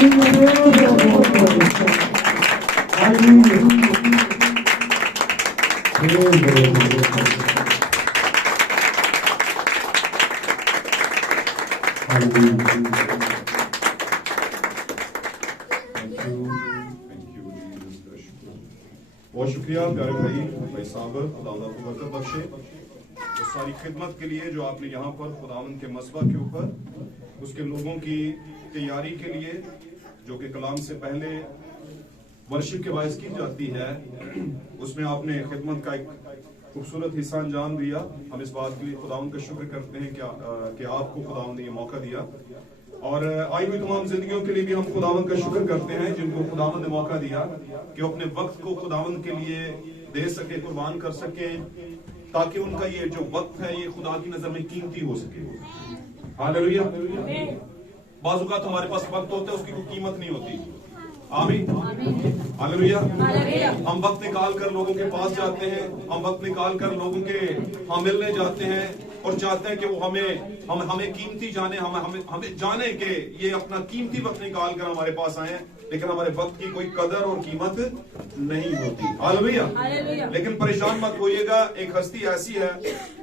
बहुत शुक्रिया प्यारे भाई साहब, खुदा आपको बरकत बख्शे उस सारी खिदमत के लिए जो आपने यहाँ पर खुदावन के मसबा के ऊपर उसके लोगों की तैयारी के लिए जो कि कलाम से पहले वर्शिप के बायस की जाती है, उसमें आपने खिदमत का एक खूबसूरत हिस्सा अंजाम दिया। हम इस बात के लिए खुदावन का शुक्र करते हैं कि आपको खुदावन ने ये मौका दिया, और आई हुई तमाम जिंदगियों के लिए भी हम खुदावन का शुक्र करते हैं जिनको खुदावन ने मौका दिया कि अपने वक्त को खुदावन के लिए दे सके, कुर्बान कर सके, ताकि उनका ये जो वक्त है ये खुदा की नजर में कीमती हो सके। हालेलुया। बाज़ औक़ात हमारे पास वक्त होता है, उसकी कोई कीमत नहीं होती। आमीन। हालेलुया। हम वक्त निकाल कर लोगों के पास जाते हैं, हम वक्त निकाल कर लोगों के हम मिलने जाते हैं और चाहते हैं कि वो हमें कीमती जाने, हमें जाने कि ये अपना कीमती वक्त निकाल कर हमारे पास आए, लेकिन हमारे वक्त की कोई कदर और कीमत नहीं होती। हालेलुया। लेकिन परेशान मत होइएगा, एक हस्ती ऐसी है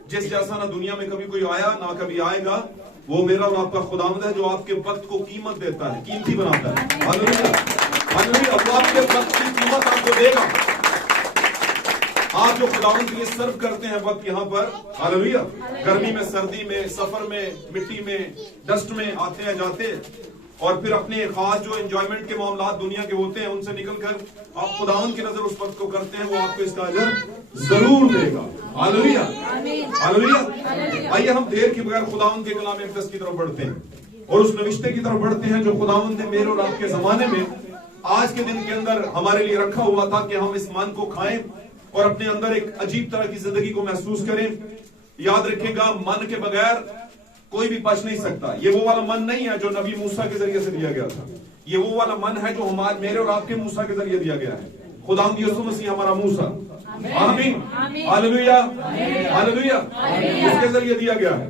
जिस जैसा ना दुनिया में कभी कोई आया ना कभी आएगा, वो मेरा और आपका खुदावंद है जो आपके वक्त को कीमत देता है, कीमती बनाता है। हालेलुया। हालेलुया। अब आपके वक्त की कीमत आपको देगा। आप जो खुदावंद के लिए सर्व करते हैं वक्त यहाँ पर, हालेलुया, गर्मी में, सर्दी में, सफर में, मिट्टी में, डस्ट में आते हैं जाते, और फिर अपने खास जो एंजॉयमेंट के मामला दुनिया के होते हैं उनसे निकलकर आप खुदावंद की नजर उस वक्त को करते हैं, वो आपको इसका अजर जरूर देगा। हालेलुया। हालेलुया। आइए हम देर के बगैर खुदावंद के कलाम मुक़द्दस की तरफ बढ़ते हैं और उस नविश्ते की तरफ बढ़ते हैं जो खुदावंद ने मेरे और आपके जमाने में आज के दिन के अंदर हमारे लिए रखा हुआ था कि हम इस मन को खाएं और अपने अंदर एक अजीब तरह की जिंदगी को महसूस करें। याद रखिएगा, मन के बगैर कोई भी बच नहीं सकता। ये वो वाला मन नहीं है जो नबी मूसा के जरिए से दिया गया था, ये वो वाला मन है जो हमारे मेरे और आपके मूसा के जरिए दिया गया है। खुदावंद यीशु मसीह हमारा मूसा, आमीन, हालेलुया, हालेलुया, उसके जरिए दिया गया है।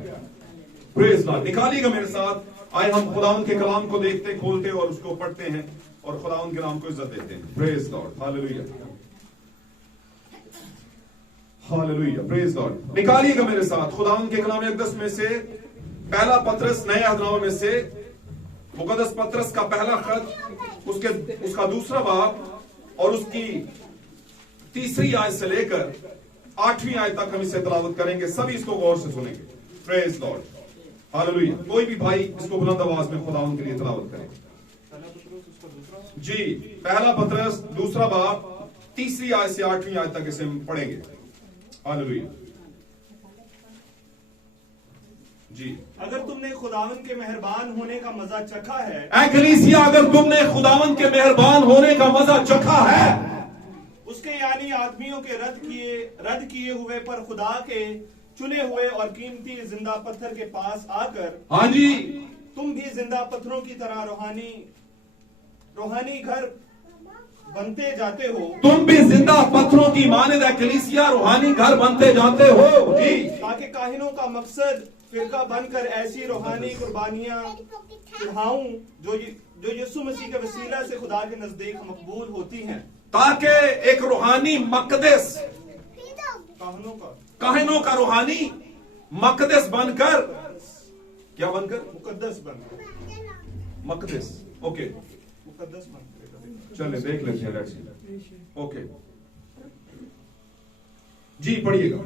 Praise God. निकालिएगा मेरे साथ, आए हम खुदावंद के कलाम को देखते, खोलते और उसको पढ़ते हैं और खुदावंद के नाम को इज्जत देते हैं। Praise God. Hallelujah. Hallelujah. Praise God. निकालिएगा मेरे साथ खुदावंद के कलाम मुक़द्दस में से पहला पत्रस, नए अहदनामा में से मुक़द्दस पत्रस का पहला खत, उसका दूसरा बाब और उसकी तीसरी आयत से लेकर 8वीं आयत तक हम इसे तलावत करेंगे। सभी इसको गौर से सुनेंगे। Praise Lord. हालेलुया। कोई भी भाई इसको बुलंद आवाज में खुदावंद के लिए तलावत करें। जी, पहला पत्रस दूसरा बाब तीसरी आयत से 8वीं आयत तक इसे हम पढ़ेंगे। हालेलुया। जी। अगर तुमने खुदावंद के मेहरबान होने का मजा चखा है, कलीसिया, अगर तुमने खुदावंद के मेहरबान होने का मजा चखा है, उसके यानी आदमियों के रद्द किए हुए पर खुदा के चुने हुए और कीमती जिंदा पत्थर के पास आकर, हाँ जी, तुम भी जिंदा पत्थरों की तरह रूहानी घर बनते जाते हो। तुम भी जिंदा पत्थरों की मानद है कलीसिया, रूहानी घर बनते जाते हो जी, ताकि काहिनों का मकसद फिरका बनकर ऐसी रूहानी कुर्बानियां चढ़ाऊं जो यीशु मसीह के वसीला से खुदा के नजदीक मकबूल होती हैं, ताकि एक रूहानी मकदस, काहिनों का रूहानी मकदस बनकर, क्या बनकर? मुकद्दस बनकर, मकदस। ओके, मुकद्दस बनकर, चलिए देख लेते हैं। ओके जी, पढ़िएगा।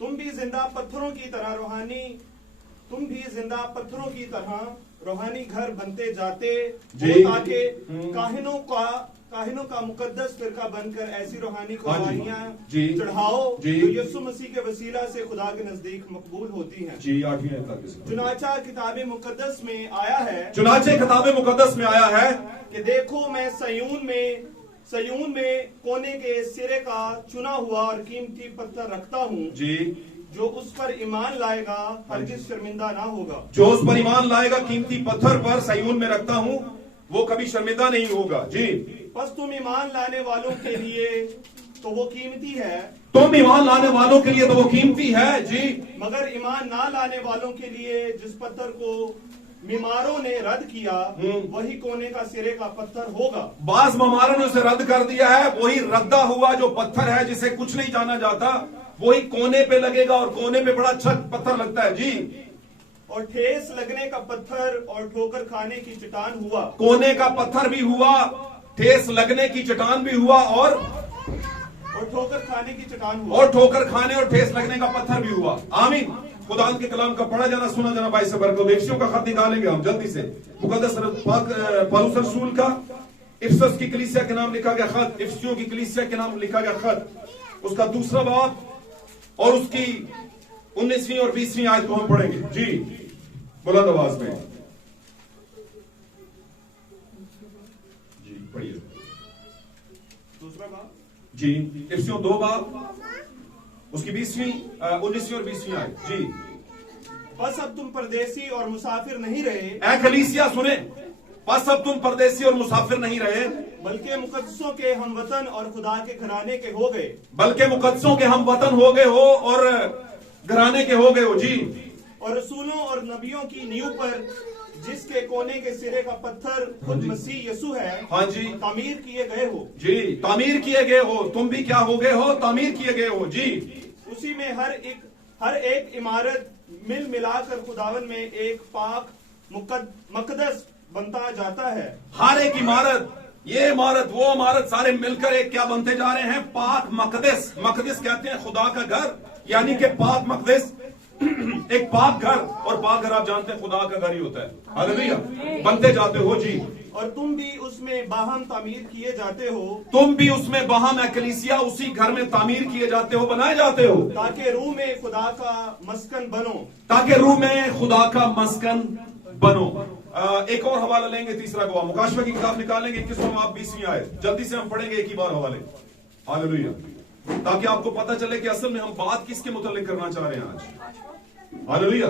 तुम भी जिंदा पत्थरों की तरह रूहानी घर बनते जाते हो, ताकि काहिनों का मुकद्दस फिरका बनकर ऐसी रूहानी कुर्बानियां चढ़ाओ जो यीशु मसीह के वसीला से खुदा के नजदीक मकबूल होती हैं। जी, 8वीं आयत तक। चुनाचा किताब मुकद्दस में आया है, चुनाचे किताब मुकद्दस में आया है कि देखो मैं सयून में कोने के सिरे का चुना हुआ और कीमती पत्थर रखता हूँ जी, जो उस पर ईमान लाएगा हरगिज़ शर्मिंदा ना होगा। जो उस पर ईमान लाएगा, कीमती पत्थर पर सयून में रखता हूँ, वो कभी शर्मिंदा नहीं होगा। जी, बस तुम ईमान लाने वालों के लिए तो वो कीमती है, तुम ईमान लाने वालों के लिए तो वो कीमती है जी, मगर ईमान ना लाने वालों के लिए जिस पत्थर को बीमारों ने रद्द किया वही कोने का सिरे का पत्थर होगा। बाज बीमारों ने उसे रद्द कर दिया है, वही रद्दा हुआ जो पत्थर है जिसे कुछ नहीं जाना जाता, वही कोने पे लगेगा और कोने पे बड़ा अच्छा पत्थर लगता है जी। और ठेस लगने का पत्थर और ठोकर खाने की चट्टान हुआ। कोने का पत्थर भी हुआ, ठेस लगने की चट्टान भी हुआ और ठोकर खाने की चट्टान हुआ। और ठोकर खाने और ठेस लगने का पत्थर भी हुआ। आमीन। खुदा के कलाम का पढ़ा जाना सुना जाना भाई से बरकत। इफिसियों का खत निकालेंगे हम जल्दी से। मुकद्दस पौलुस रसूल का इफिसस की कलीसिया के नाम लिखा गया खत, इफिसियों की कलीसिया के नाम लिखा गया खत, उसका दूसरा बाब और उसकी 19वीं और 20वीं आयत को हम पढ़ेंगे जी बुलंद आवाज में जी। पढ़िए दूसरा बाब जी, इफिसियों 2 बाब उसकी 19वीं और 20वीं आयत जी। बस अब तुम परदेसी और मुसाफिर नहीं रहे, ऐ कलीसिया सुने, बस अब तुम परदेसी और मुसाफिर नहीं रहे, बल्कि मुकद्दसों के हम वतन और खुदा के घराने के हो गए। बल्कि मुकद्दसों के हम वतन हो गए हो और घराने के हो गए हो जी। और रसूलों और नबियों की नींव पर जिसके कोने के सिरे का पत्थर खुद मसीह यीशु है, हाँ जी, तामीर किए गए हो जी। तामीर किए गए हो, तुम भी क्या हो गए हो? तामीर किए गए हो जी। उसी में हर एक इमारत मिल मिलाकर खुदावन में एक पाक मुकद्दस बनता जाता है। हर एक इमारत, ये इमारत वो इमारत, सारे मिलकर एक क्या बनते जा रहे हैं? पाक मकदस। मकदस कहते हैं खुदा का घर, यानी कि पाक मकदस एक पाक घर, और पाक घर आप जानते हैं खुदा का घर ही होता है। हालेलुया। बनते जाते हो जी। और तुम भी उसमें बाहम तामीर किए जाते हो, तुम भी उसमें बाहम कलीसिया उसी घर में तामीर किए जाते हो, बनाए जाते हो, ताकि रूह में खुदा का मस्कन बनो। ताकि रूह में खुदा का मस्कन बनो। एक और हवाला लेंगे, तीसरा गवाह मुकाशवा की किताब निकालेंगे 21वां बाब 20वीं आयत। जल्दी से हम पढ़ेंगे एक ही बार हवाले। हालेलुया। ताकि आपको पता चले कि असल में हम बात किसके मुतालिक करना चाह रहे हैं आज। हालेलुया।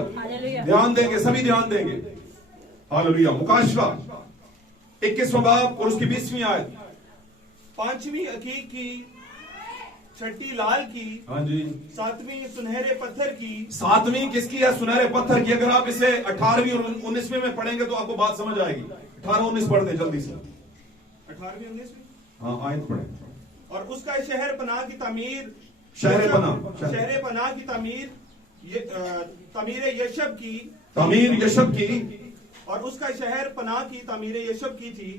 ध्यान देंगे, सभी ध्यान देंगे। हालेलुया। मुकाशवा 21वां बाब और उसकी 20वीं आयत। 5वीं अकीक की, 6ठी लाल की, हाँ जी, 7वीं सुनहरे पत्थर की। 7वीं किसकी है? सुनहरे पत्थर की। अगर आप इसे 18वीं और 19वीं में पढ़ेंगे तो आपको बात समझ आएगी। 18 19 पढ़ते हैं जल्दी से। 18वीं 19वीं, हाँ आयत पढ़े। और उसका शहर पनाह की तामीर, शहर पनाह की तामीर यशब की, तामीर यशब की, और उसका शहर पनाह की तामीर यशब की थी।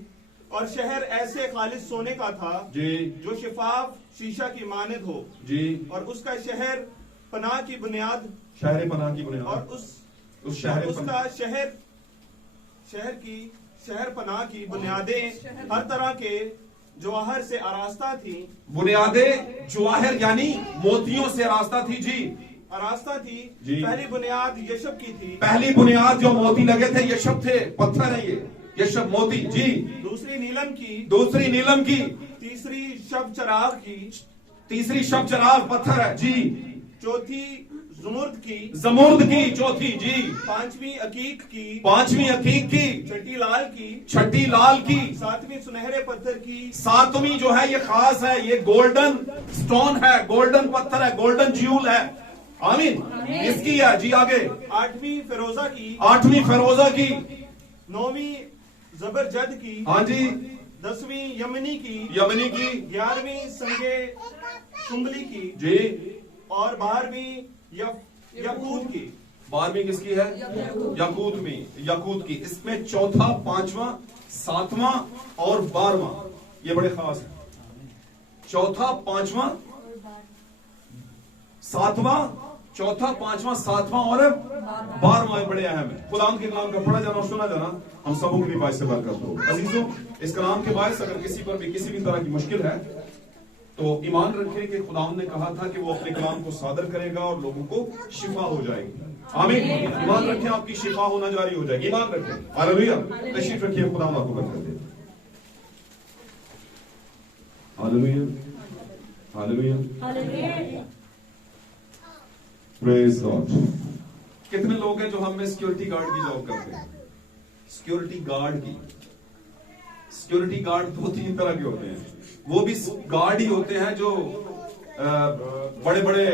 और शहर ऐसे खालिस सोने का था जी, जो शिफाफ शीशा की मानद हो जी। और उसका शहर पनाह की बुनियाद, शहर पनाह की बुनियाद, और उस शहर उसका शहर पनाह की बुनियादें हर तरह के जवाहर से आरास्ता थी। बुनियादें जवाहर यानी मोतियों से आरास्ता थी जी, आरास्ता थी जी। पहली बुनियाद यशब की थी, पहली बुनियाद जो मोती लगे थे यशब थे, पत्थर है ये यशब मोती जी। दूसरी नीलम की, दूसरी नीलम की, तीसरी शब चराग की, तीसरी शब चराग पत्थर है जी, चौथी जमुर्द की, जमुर्द की चौथी जी, 5वीं अकीक की, 5वीं अकीक की, 6ठी लाल की, 6ठी लाल की, 7वीं सुनहरे पत्थर की, 7वीं जो है ये खास है, ये गोल्डन स्टोन है, गोल्डन पत्थर है, गोल्डन ज्यूल है। आमीन। इसकी है जी। आगे 8वीं फिरोजा की, 8वीं फिरोजा की, 9वीं जबरजद की, हाँ जी, 10वीं यमनी की, 11वीं संगे शुंगली की जी, और 12वीं यकूत की। 12वीं किसकी है? यकूत की। इसमें चौथा, 5वां, 7वां और 12वां ये बड़े खास है। चौथा, 5वां, 7वां, चौथा, 5वां, 7वां और 12वां बड़े अहम है। खुदा के कलाम का पढ़ा जाना और सुना जाना हम सबों के लिए बाइस से बरकत हो। अजीजों, इस कलाम के बायस अगर किसी पर भी किसी भी तरह की मुश्किल है तो ईमान रखें कि खुदा ने कहा था कि वो अपने कलाम को सादर करेगा और लोगों को शिफा हो जाएगी। आमीन। ईमान रखें, आपकी शिफा होना जारी हो जाएगी। ईमान रखें। हालेलुया। तशरीफ रखिए, खुदा आपको बरकत दे। Hallelujah, hallelujah, praise God. कितने लोग हैं जो हम में सिक्योरिटी गार्ड की जॉब करते हैं? सिक्योरिटी गार्ड की, सिक्योरिटी गार्ड 2-3 तरह के होते हैं। वो भी गार्ड ही होते हैं जो बड़े बड़े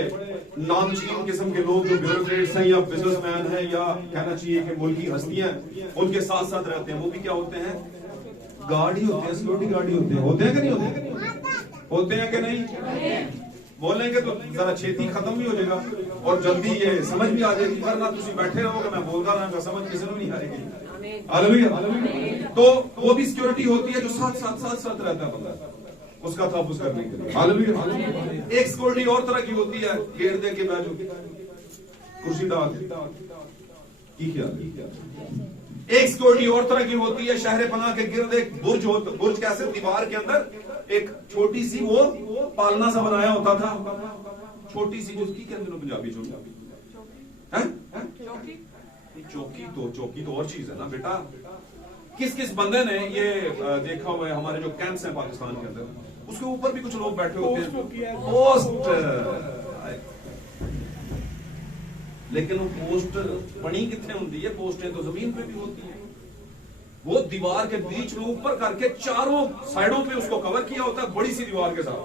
नामचीन किस्म के लोग जो ब्यूरोक्रेट्स हैं या बिजनेसमैन हैं या कहना चाहिए कि मुल्की हस्तियां उनके साथ साथ रहते हैं, वो भी क्या होते हैं? गार्ड ही होते हैं, सिक्योरिटी गार्ड ही होते हैं कि नहीं होते हैं कि नहीं? बोलेंगे तो जरा छेती खत्म भी हो जाएगा और जल्दी ये समझ भी आ जाएगी, वरना तुम बैठे रहोगे मैं बोलता रहूंगा, समझ किसी को नहीं आएगी। हालेलुया। तो वो भी सिक्योरिटी होती है जो साथ रहता है बंदा उसका तहफ़्फ़ुज़ करने के लिए। हालेलुया। एक सिक्योरिटी और तरह की होती है, घेर दे के बैठो, कुर्सी डाल की क्या। एक सिक्योरिटी और तरह की होती है, शहर पनाह के गिर्द एक बुर्ज कैसे दीवार के अंदर एक छोटी सी वो पालना सा बनाया होता था, छोटी सी, जिसकी के अंदर पंजाबी चौकी तो और चीज है ना बेटा। किस किस बंदे ने ये देखा हुआ है, हमारे जो कैंप्स हैं पाकिस्तान के अंदर, उसके ऊपर भी कुछ लोग बैठे होते हैं, पोस्ट, लेकिन वो पोस्ट बनी कितने होती है? पोस्टें तो जमीन पे भी होती है। वो दीवार के बीच में ऊपर करके चारों साइडों पे उसको कवर किया होता है, बड़ी सी दीवार के साथ।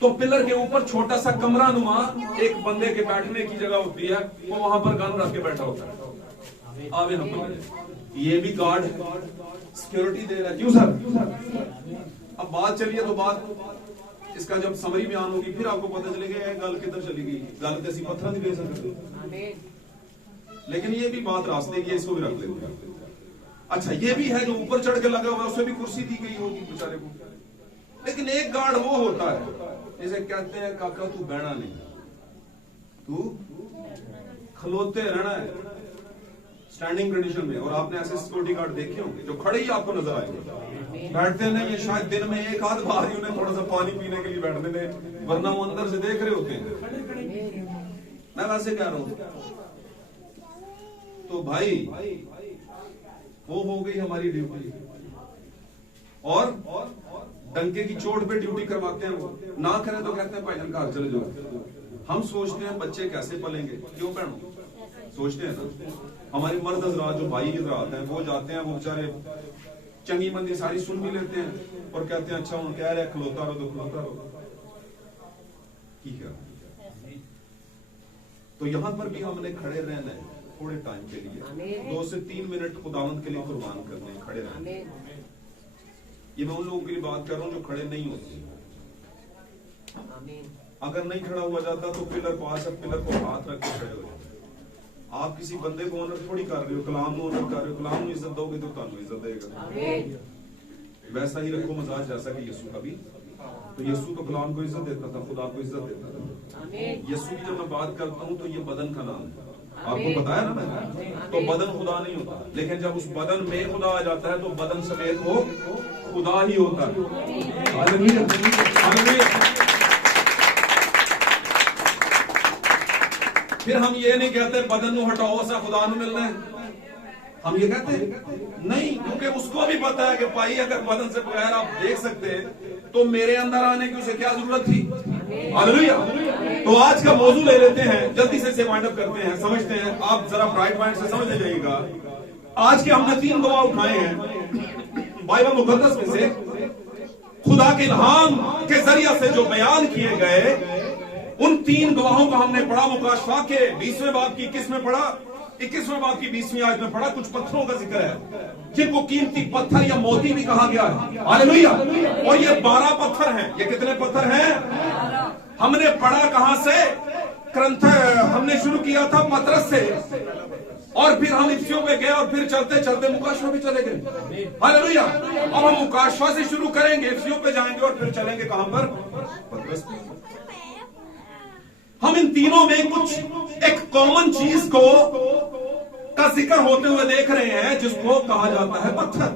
तो पिलर के ऊपर छोटा सा कमरा नुमा एक बंदे के बैठने की जगह होती है, वो वहां पर गन रख के बैठा होता है। आवे हम ये भी गार्ड सिक्योरिटी दे रहा है। क्यों सर? अब बात चलिए तो बात इसका जब समरी बयान होगी फिर आपको पता चलेगा गल किधर चली गई। गल तो ऐसी पत्थर नहीं दे सकते, लेकिन ये भी बात रास्ते की है, इसको भी रख लेते। अच्छा, ये भी है जो ऊपर चढ़ के लगा हुआ, उससे भी कुर्सी दी गई होगी बेचारे को। लेकिन एक गार्ड वो होता है जिसे कहते हैं काका तू बहना नहीं, तू खलोते रहना है स्टैंडिंग कंडीशन में। और आपने ऐसे सिक्योरिटी गार्ड देखे होंगे जो खड़े ही आपको नजर आएंगे, बैठते नहीं है, शायद दिन में एक आध बार ही उन्हें थोड़ा सा पानी पीने के लिए बैठने दें, वरना वो अंदर से देख रहे होते हैं। मैं वैसे कह रहा हूं, तो भाई वो हो गई हमारी ड्यूटी, और डंके की चोट पे ड्यूटी करवाते हैं। वो ना करें तो कहते हैं भाई घर चले जाओ। हम सोचते हैं बच्चे कैसे पलेंगे, क्यों बहनों? सोचते हैं ना, हमारे मर्द हजरात जो भाई हजरात हैं वो जाते हैं, वो बेचारे चंगी मंदी सारी सुन भी लेते हैं और कहते हैं अच्छा उन्होंने कह रहे खलोता रहो तो खलोता रहो। ठीक है, तो यहां पर भी हमने खड़े रहना है थोड़े टाइम के लिए, 2 से 3 मिनट खुदावंद के लिए कुर्बान करने, खड़े रहने। ये मैं उन लोगों के लिए बात कर रहा हूं जो खड़े नहीं होते। अगर नहीं खड़ा हुआ जाता तो पिलर पास है, पिलर को हाथ रख के खड़े हो जाते। आप किसी बंदे को ऑनर थोड़ी कर रहे हो, कलाम को ऑनर कर रहे हो, कलाम को इज्जत दोगे तो तुम इज्जत देगा। वैसा ही रखो मजाज जैसा कि यीशु का भी। तो यीशु तो कलाम को इज्जत देता था, खुदा को इज्जत देता था। यीशु की जब मैं बात करता हूँ तो ये बदन का नाम है, आपको बताया ना मैंने। तो बदन खुदा नहीं होता, लेकिन जब उस बदन में खुदा आ जाता है तो बदन समेत वो खुदा ही होता है। हालेलुया। फिर हम ये नहीं कहते बदन को हटाओ सा खुदा को मिलना है, हम ये कहते हैं नहीं, क्योंकि उसको भी पता है कि भाई अगर बदन से बगैर आप देख सकते तो मेरे अंदर आने की उसे क्या जरूरत थी। हालेलुया। तो आज का मौजू ले लेते हैं, जल्दी से इसे वाइंड अप करते हैं, समझते हैं। आप जरा ब्राइट माइंड से समझ जाइएगा। आज के हमने 3 गवाह उठाए हैं बाइबल मुकद्दस में से, खुदा के इल्हाम के जरिए से जो बयान किए गए। उन 3 गवाहों को हमने पढ़ा। मुकाशफा के 20वें बाब की 21वें पढ़ा, 21वें बाब की 20वीं आयत में पढ़ा। कुछ पत्थरों का जिक्र है जिनको कीमती पत्थर या मोती भी कहा गया है। हालेलुया। और ये 12 पत्थर हैं। ये कितने पत्थर हैं? हमने पढ़ा कहां से? ग्रंथ हमने शुरू किया था पतरस से, और फिर हम इफ्सियों पे गए, और फिर चलते चलते मुकाशफा भी चले गए। हालेलुया। अब हम मुकाशफा से शुरू करेंगे, इफ्सियों पे जाएंगे, और फिर चलेंगे कहां पर? पतरस पे। हम इन तीनों में कुछ एक कॉमन चीज को का जिक्र होते हुए देख रहे हैं जिसको कहा जाता है पत्थर।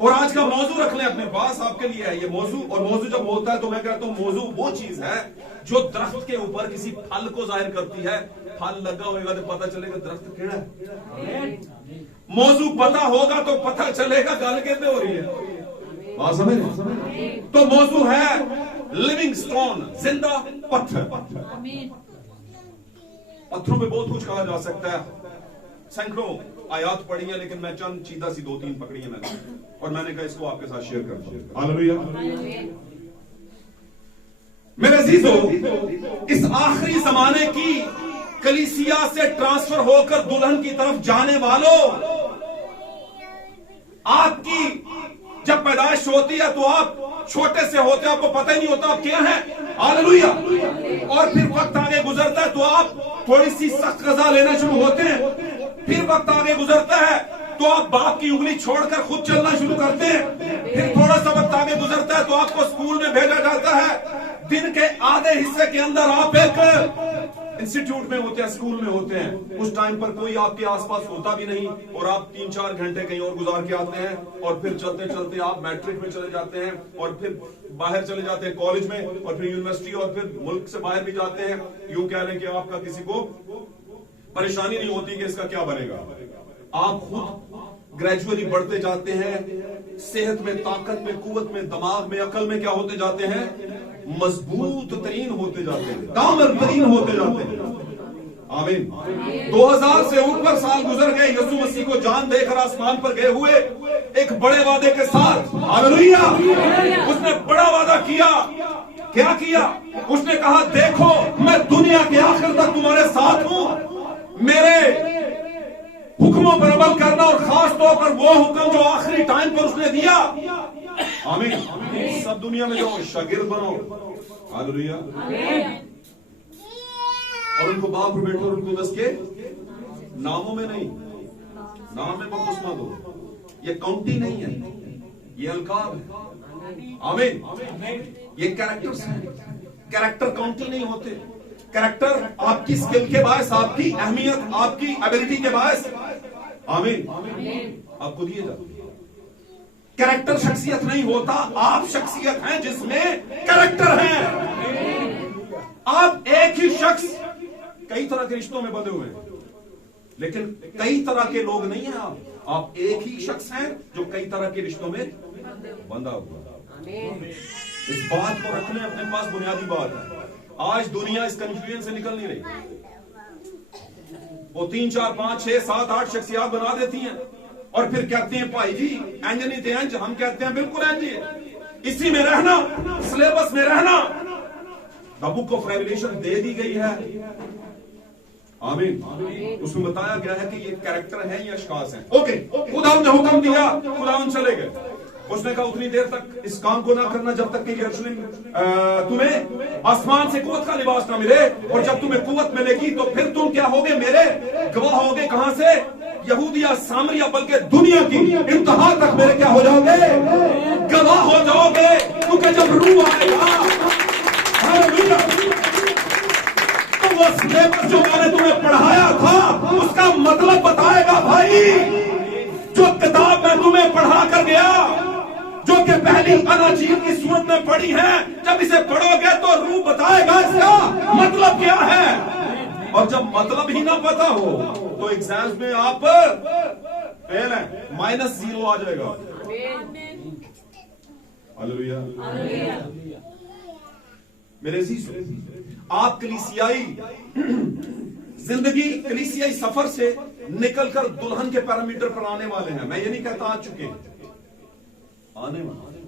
और आज का मौजू रख लें अपने पास, आपके लिए है ये मौजू। और मौजू जब होता है तो मैं कहता हूं मौजू वो चीज है जो दरख्त के ऊपर किसी फल को जाहिर करती है। फल लगा होगा तो पता चलेगा दरख्त केड़ा है। मौजू पता होगा तो पता चलेगा गल कैसे हो रही है। बात समझ? तो मौजू है लिविंग स्टोन, जिंदा पत्थर। पत्थरों पे बहुत कुछ कहा जा सकता है। सैकड़ों आयात पढ़ी है, लेकिन मैं चंद चीज़ा सी 2-3 पकड़ी है मैंने, और मैंने कहा इसको आपके साथ शेयर करता हूं। हालेलुया। मेरे अजीजों, इस आखिरी जमाने की कलीसिया से ट्रांसफर होकर दुल्हन की तरफ जाने वालों, आपकी जब पैदाइश होती है तो आप छोटे से होते हैं, आपको पता ही नहीं होता आप क्या है। हालेलुया। और फिर वक्त आगे गुजरता है तो आप थोड़ी सी सख्त गजा लेना शुरू होते हैं। फिर वक्त आगे गुजरता है तो आप बाप की उंगली छोड़कर खुद चलना शुरू करते हैं। फिर थोड़ा सा वक्त आगे गुजरता है तो आपको स्कूल में भेजा जाता है। दिन के आधे हिस्से के अंदर आप एक इंस्टीट्यूट में होते हैं, स्कूल में होते हैं। उस टाइम पर कोई आपके आसपास होता भी नहीं और आप 3-4 घंटे कहीं और गुजार के आते हैं और फिर चलते चलते आप मैट्रिक में चले जाते हैं और फिर बाहर चले जाते हैं कॉलेज में और फिर यूनिवर्सिटी और फिर मुल्क से बाहर भी जाते हैं। यूं कह लें कि आपका किसी को परेशानी नहीं होती कि इसका क्या बनेगा। आप खुद ग्रेजुअली बढ़ते जाते हैं, सेहत में, ताकत में, कुव्वत में, दिमाग में, अकल में क्या होते जाते हैं? मजबूत तरीन होते जाते हैं, दामर तरीन होते जाते हैं। आमीन। 2000 से ऊपर साल गुजर गए यीशु मसीह को जान देकर आसमान पर गए हुए एक बड़े वादे के साथ। हालेलुया। उसने बड़ा वादा किया। क्या किया? उसने कहा, देखो मैं दुनिया के आखिर तक तुम्हारे साथ हूं। मेरे हुक्मों पर अमल करना और खास तौर पर वो हुक्म जो आखिरी टाइम पर उसने दिया। आमीन। सब दुनिया में जाओ, शागिर्द बनो। हालेलुया। और उनको बाप और बेटो और उनको दस के नामों में नहीं, नाम में बपतिस्मा दो। ये काउंटी नहीं है, ये अलकाब है। आमीन। ये कैरेक्टर्स हैं। कैरेक्टर काउंटी नहीं होते। कैरेक्टर आपकी स्किल के बायस, आपकी अहमियत, आपकी एबिलिटी के बायस। आमीन। आपको दिए जाते। कैरेक्टर शख्सियत नहीं होता, आप शख्सियत हैं जिसमें कैरेक्टर है। आप एक ही शख्स कई तरह के रिश्तों में बंधे हुए हैं, लेकिन कई तरह के लोग नहीं हैं। आप एक ही शख्स हैं जो कई तरह के रिश्तों में बंधा हुआ है। इस बात को रखने अपने पास बुनियादी बात है। आज दुनिया इस कंफ्यूजन से निकल नहीं रही। वो 3, 4, 5, 6, 7, 8 शख्सियात बना देती हैं और फिर कहते हैं, भाई जी इंज नहीं थे इंज। हम कहते हैं बिल्कुल इंज ही, इसी में रहना, सिलेबस में रहना। द बुक ऑफ रेवलेशन दे दी गई है। आमीन। उसमें बताया गया है कि ये कैरेक्टर है या अशखास है। ओके, खुदा ने हुक्म दिया, खुदा चले गए। उसने कहा उतनी देर तक इस काम को ना करना जब तक कि यरूशलेम तुम्हें आसमान से कुव्वत का लिबास ना मिले, और जब तुम्हें कुव्वत मिलेगी तो फिर तुम क्या होगे? मेरे गवाह होगे। कहां से? यहूदिया, सामरिया, बल्कि दुनिया की इंतहा तक मेरे क्या हो जाओगे? गवाह हो जाओगे। क्योंकि जब रूह आएगा, हालेलुया, तो वो सिलेबस जो मैंने तुम्हें पढ़ाया था उसका मतलब बताएगा। भाई, जो किताब मैं तुम्हें पढ़ा कर गया, जो कि पहली अनाजील की सूरत में पढ़ी है, जब इसे पढ़ोगे तो रूह बताएगा इसका मतलब क्या है। और जब मतलब ही ना पता हो तो एग्जाम्स में आप फेल हैं, -0 आ जाएगा। हालेलुया। मेरे अजीजों, आप कलीसियाई जिंदगी, कलीसियाई सफर से निकलकर दुल्हन के पैरामीटर पर आने वाले हैं। मैं ये नहीं कहता आ चुके, आने वाले।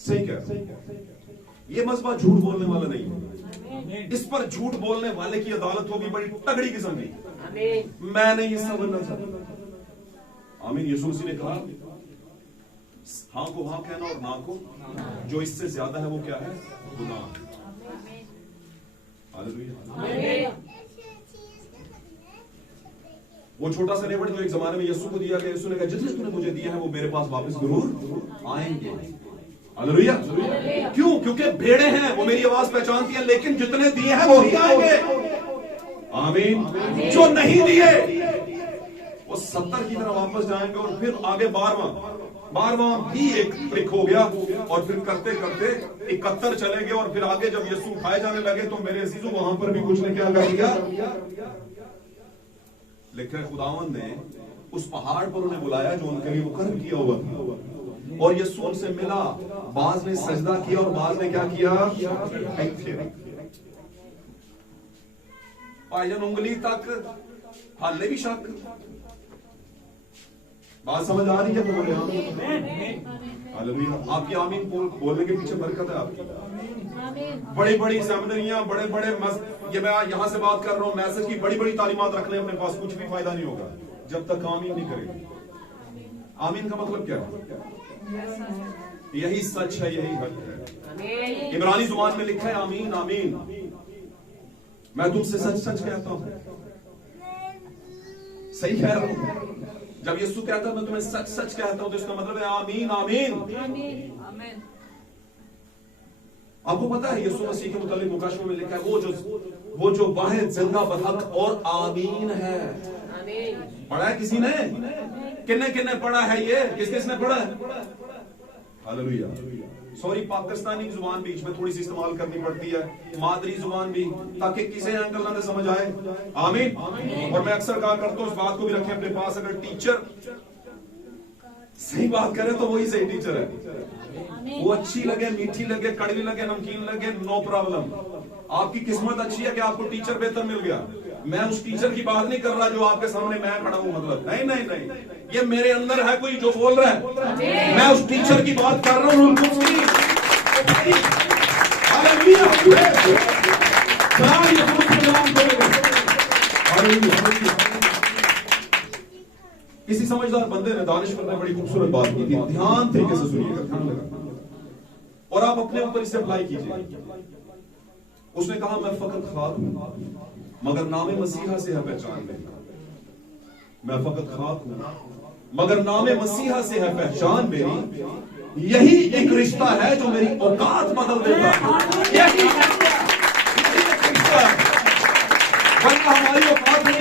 सही क्या? ये मजबा झूठ बोलने वाला नहीं है। इस पर झूठ बोलने वाले की अदालत होगी बड़ी तगड़ी किस्म की। मैं नहीं हिस्सा बनना चाहता। आमीन। यीशु मसीह ने कहा, हाँ को हाँ कहना और ना को, जो इससे ज्यादा है वो क्या है? गुनाह। हालेलुया। वो छोटा सा रेवड़ जो एक जमाने में यीशु को दिया गया, यीशु ने कहा, जितने तूने मुझे दिए हैं वो मेरे पास वापस जरूर आएंगे। हालेलुया। क्यों? क्योंकि भेड़े हैं, वो मेरी आवाज पहचानती हैं, लेकिन जितने दिए हैं वो ही आएंगे। आमीन। जो नहीं दिए वो 70 की तरह वापस जाएंगे। और फिर आगे 12वां भी एक ट्रिक हो गया, और फिर करते करते 71 चले गए। और फिर आगे जब यीशु उठाए जाने लगे तो मेरे अजीजों वहां पर भी कुछ ने क्या कर दिया? लेकिन खुदावंद ने उस पहाड़ पर उन्हें बुलाया जो उनके लिए मुकर्रर किया हुआ था, और यीशु उनसे मिला। बाज ने सजदा किया और बाज ने क्या किया? पायन उंगली तक हाले भी शक। बात समझ आ रही है तुम्हारे यहाँ? हालेलुया। आपकी आमीन बोलने के पीछे बरकत है आपकी। बड़ी बड़ी सेमिनरियां, बड़े बड़े ये मैं यहाँ से बात कर रहा हूँ, मैसेज की बड़ी बड़ी तालीमात रख ले अपने पास, कुछ भी फायदा नहीं होगा जब तक आमीन नहीं करेंगे। आमीन का मतलब क्या है? यही सच है, यही हक है। इब्रानी जुबान में लिखा है आमीन आमीन। मैं तुमसे सच सच कहता हूं, सही कह रहा हूं। जब यीशु कहता है मैं तुम्हें सच सच कहता हूं, तो इसका मतलब है आमीन आमीन। आपको पता है यीशु मसीह के मुतालिक मुकाशमे में लिखा है वो जो वाहिद जिंदा बहक और आमीन है। पढ़ा है किसी ने? किन्ने किन्ने पढ़ा है? ये किसने पढ़ा है? हालेलुया। सॉरी, पाकिस्तानी जुबान बीच में थोड़ी सी इस्तेमाल करनी पड़ती है, मादरी जुबान भी, ताकि किसी एंगल ना समझ आए। आमीन। और मैं अक्सर कहा करता हूं, इस बात को भी रखें अपने पास, अगर टीचर सही बात करे तो वही सही टीचर है। वो अच्छी लगे, मीठी लगे, कड़वी लगे, नमकीन लगे, नो प्रॉब्लम। आपकी किस्मत अच्छी है कि आपको टीचर बेहतर मिल गया। मैं उस टीचर की बात नहीं कर रहा जो आपके सामने मैं खड़ा हूं, मतलब नहीं नहीं नहीं, ये मेरे अंदर है कोई जो बोल रहा है। मैं उस टीचर की बात कर रहा हूं। किसी समझदार बंदे ने, दानिश्वर ने बड़ी खूबसूरत बात की थी, ध्यान तरीके से सुनिएगा, ध्यान लगा, और आप अपने ऊपर इसे अप्लाई कीजिए। उसने कहा मैं फकत खाक हूं मगर नामे मसीहा से है पहचान मेरी। मैं फकत खाक हूं मगर नामे मसीहा से है पहचान मेरी। यही एक रिश्ता है जो मेरी औकात बदल देता है। यही रिश्ता है, वरना हमारी औकात नहीं।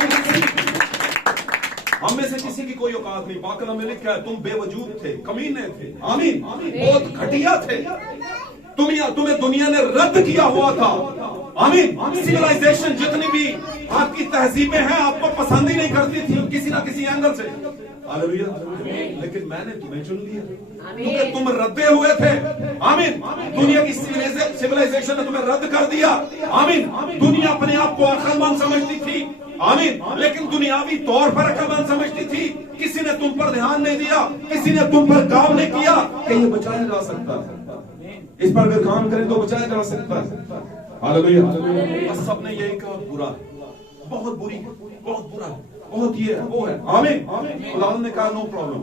हम में से किसी की कोई औकात नहीं। पाक कलाम में लिखा है तुम बेवजूद थे, कमीने थे, आमीन, बहुत घटिया थे। तुम्हें दुनिया ने रद्द किया हुआ था, आमीन। सिविलाइजेशन जितनी भी आपकी तहजीबें हैं आपको पसंद ही नहीं करती थी किसी ना किसी एंगल से। हालेलुया। लेकिन मैंने तुम्हें चुन लिया क्योंकि तुम रद्दे हुए थे, आमीन। दुनिया की सिविलाइजेशन ने तुम्हें रद्द कर दिया, आमीन। दुनिया अपने आप को अक्लमंद समझती थी, आमीन, लेकिन दुनियावी तौर पर अक्लमंद समझती थी। किसी ने तुम पर ध्यान नहीं दिया, किसी ने तुम पर काम नहीं किया कि ये बचाया जा सकता है, इस पर अगर काम करें तो बचाया जा सकता है। हालेलुया। बस सबने यही कहा बुरा है, बहुत बुरी है, बहुत बुरा है, बहुत ये है, वो है, आमीन। खुदा ने कहा नो प्रॉब्लम,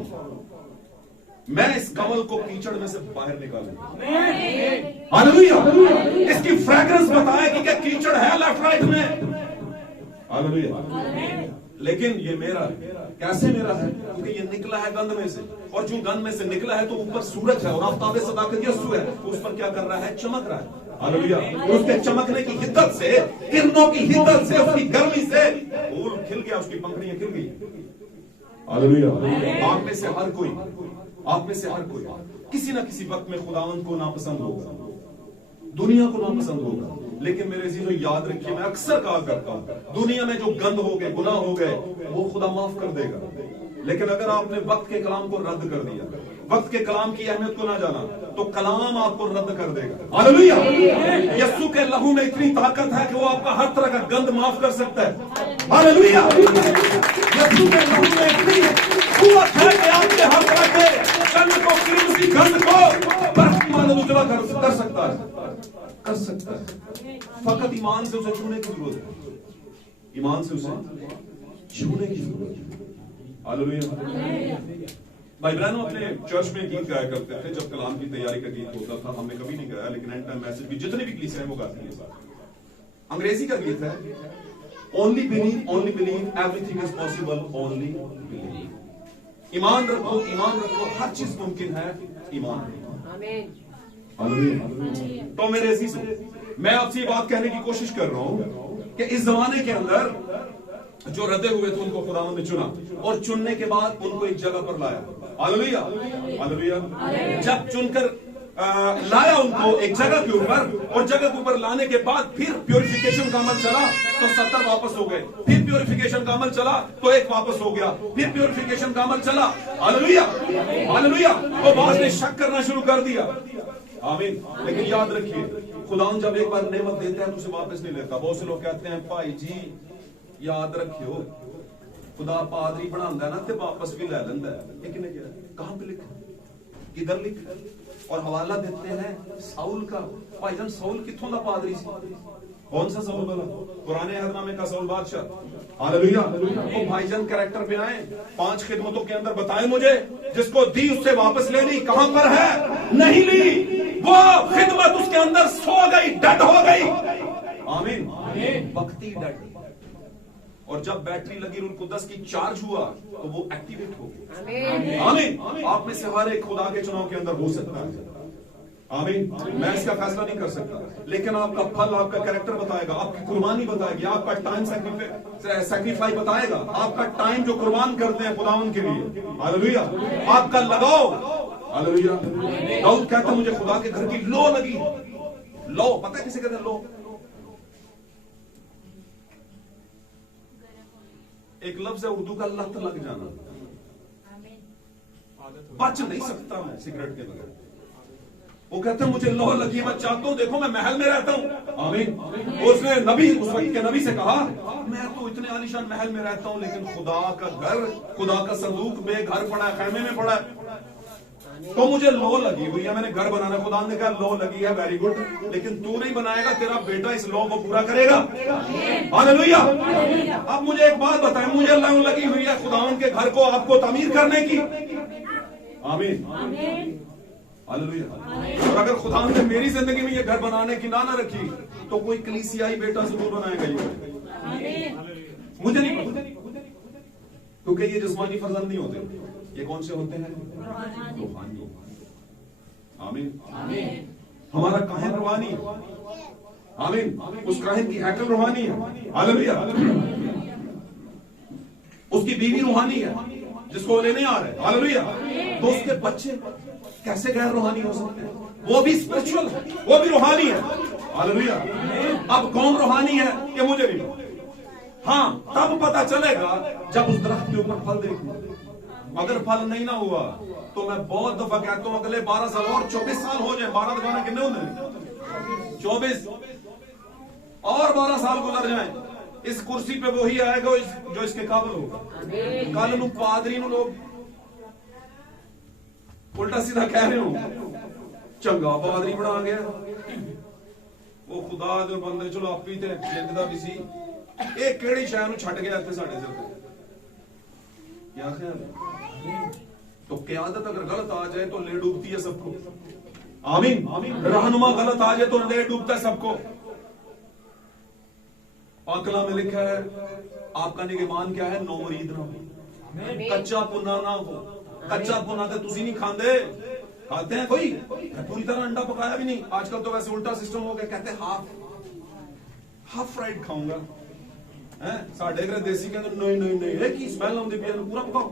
मैं इस कमल को कीचड़ में से बाहर निकालूंगा। हालेलुया। इसकी फ्रेग्रेंस बताया कि क्या कीचड़ है लेफ्ट राइट में। हालेलुया। लेकिन ये मेरा है। कैसे मेरा है? क्योंकि ये निकला है गंध में से, और जो गंध में से निकला है तो ऊपर सूरज है और आफ्ताब सदाकत यीशु है, उस पर क्या कर रहा है? चमक रहा है। हालेलुया। उसके चमकने की हिद्दत से, किरणों की हिद्दत से, उसकी गर्मी से फूल खिल गया, उसकी पंखड़ियां खिल गई। हालेलुया। आप में से हर कोई किसी ना किसी वक्त में खुदावंद को नापसंद होगा, दुनिया को नापसंद होगा। लेकिन मेरे अजीजों याद रखिए, मैं अक्सर कहा करता हूं, दुनिया में जो गंद हो गए, गुनाह हो गए, वो खुदा माफ कर देगा। लेकिन अगर आपने वक्त के कलाम को रद्द कर दिया, वक्त के कलाम की अहमियत को ना जाना, तो कलाम आपको रद्द कर देगा। हालेलुया। यीशु के लहू में इतनी ताकत है कि वो आपका हर तरह का गंद माफ कर सकता है। हालेलुया। यीशु के लहू में इतनी कुव्वत है कि आपके हर तरह के गंद को, कीमती गंद को बर्फ की मानद उजला कर सकता है, कर सकता है। फकत ईमान से उसे छूने की जरूरत है, ईमान से उसे छूने की जरूरत है। हालेलुया। भाई बहनों, अपने चर्च में गीत गाया करते थे जब कलाम की तैयारी का गीत होता था। हमने कभी नहीं गाया, लेकिन एंड टाइम मैसेज भी जितने भी कलीसियां हैं वो गाती हैं। अंग्रेजी का गीत है, only believe, everything is possible, only believe. ईमान रखो, हर चीज मुमकिन है, ईमान रखो। तो मेरे अजीजों, मैं आपसे ये बात कहने की कोशिश कर रहा हूं कि इस जमाने के अंदर जो रद्दे हुए थे उनको खुदावंद ने चुना, और चुनने के बाद उनको एक जगह पर लाया। हालेलुया। हालेलुया। जब चुनकर लाया उनको एक जगह के ऊपर, और जगह के ऊपर लाने के बाद फिर प्योरिफिकेशन का अमल चला तो 70 वापस हो गए, फिर प्योरिफिकेशन का अमल चला तो 1 वापस हो गया, फिर प्योरिफिकेशन का अमल चला। हालेलुया। हालेलुया। तो बास ने शक करना शुरू कर दिया, आमीन। लेकिन याद रखिए, खुदावंद जब एक बार नेमत देता है तो उसे वापस नहीं लेता। बहुत से लोग कहते हैं भाई जी याद रखियो, खुदा पादरी बनाता है ना ते वापस भी ले लेंदा है। लेकिन कहां पे लिखा, किधर लिखा? और हवाला देते हैं साउल का। भाईजान साउल किथों दा पादरी सी? कौन सा साउल वाला? पुराने अहदनामे का साउल बादशाह। हालेलुया। वो भाईजान कैरेक्टर पे आए, 5 खिदमतों के अंदर बताए मुझे, जिसको दी उससे वापस ले ली। कहां पर है? नहीं ली। वो खिदमत उसके अंदर सो गई, डेड हो गई। आमीन। वक्ती डेड। और जब बैटरी लगी रूह कुद्दस की चार्ज हुआ तो वो एक्टिवेट हो गई। आमीन। आप में से हर एक खुदा के चुनाव के अंदर हो सकता है। आमीन। मैं इसका फैसला नहीं कर सकता, लेकिन आपका फल, आपका कैरेक्टर बताएगा, आपकी कुर्बानी बताएगी, आपका टाइम सैक्रिफाई बताएगा, आपका टाइम जो कुर्बान करते हैं खुदावन के लिए। हालेलुया। आपका लगाओ। हालेलुया। दाऊद कहता है मुझे खुदा के घर की लो लगी। लो पता है किसे कहते हैं? लो एक लफ्ज है उर्दू का, लत लग जाना। बच नहीं सकता मैं सिगरेट के बगैर। वो कहते हैं मुझे लो लगी, मैं चाहता हूं, देखो मैं महल में रहता हूं। आमीन। उसने नबी, उस वक्त के नबी से कहा मैं तो इतने आलीशान महल में रहता हूं, लेकिन खुदा का घर, खुदा का संदूक बेघर पड़ा है, खैमे में पड़ा है, तो मुझे लो लगी हुई है, मैंने घर बनाना। खुदा ने कहा लो लगी है, वेरी गुड, लेकिन तू नहीं बनाएगा, तेरा बेटा इस लो को पूरा करेगा। हालेलुया। अब मुझे एक बात बताएं, मुझे लो लगी हुई है खुदावन के घर को आपको तामीर करने की। आमीन। हालेलुया। और अगर खुदा ने मेरी जिंदगी में ये घर बनाने की ना रखी तो कोई कलीसियाई बेटा जरूर बनाएगा ये। मुझे नहीं पता, क्योंकि ये जिस्मानी फर्जंद नहीं होते, ये कौन से होते हैं? रूहानी। आमीन। हमारा काहिन रूहानी है। आमीन। उस काहिन की हैकल रूहानी है। हालेलुया। उसकी बीवी रूहानी है जिसको लेने आ रहे हैं। हालेलुया। तो उसके बच्चे कैसे गैर रूहानी हो सकते हैं? वो भी स्पिरिचुअल है, वो भी रूहानी है। हालेलुया। अब कौन रूहानी है ये मुझे नहीं पता। हाँ, तब पता चलेगा जब उस दरख्त के ऊपर फल देखूं। अगर फल नहीं ना हुआ तो मैं बहुत दफा कहता हूं अगले 12 साल और 24 साल हो जाए, 12 दफा कितने होंगे? 24 और 12 साल गुजर जाए, इस कुर्सी पे वही आएगा जो इसके काबिल होगा। कल नू पादरी नू लोग उल्टा सीधा कह रहे हो चंगा पादरी बना गया, वो खुदा दे बंदे चलो आपी ते लिखदा भी सी, ਇਹ ਕਿਹੜੀ ਸ਼ੈ ਨੂੰ ਛੱਡ ਗਿਆ ਇੱਥੇ ਸਾਡੇ ਸਿਰ ਤੇ? क्या ख्याल है? तो क़यादत अगर गलत आ जाए तो ले डूबती है सबको। आमीन। रहनुमा गलत आ जाए तो ले डूबता है सबको। पाकला में लिखा है आपका निगमान क्या है? नो मुरीद ना हो, कच्चा पुना ना हो। कच्चा पुना तो तुसी नहीं खाते, खाते हैं कोई पूरी तरह अंडा पकाया भी नहीं। आजकल तो वैसे उल्टा सिस्टम हो गया, कहते हाफ फ्राइड खाऊंगा। साढ़े घर देसी के अंदर नहीं नहीं नहीं की स्मेल आती पी, पूरा पकाओ।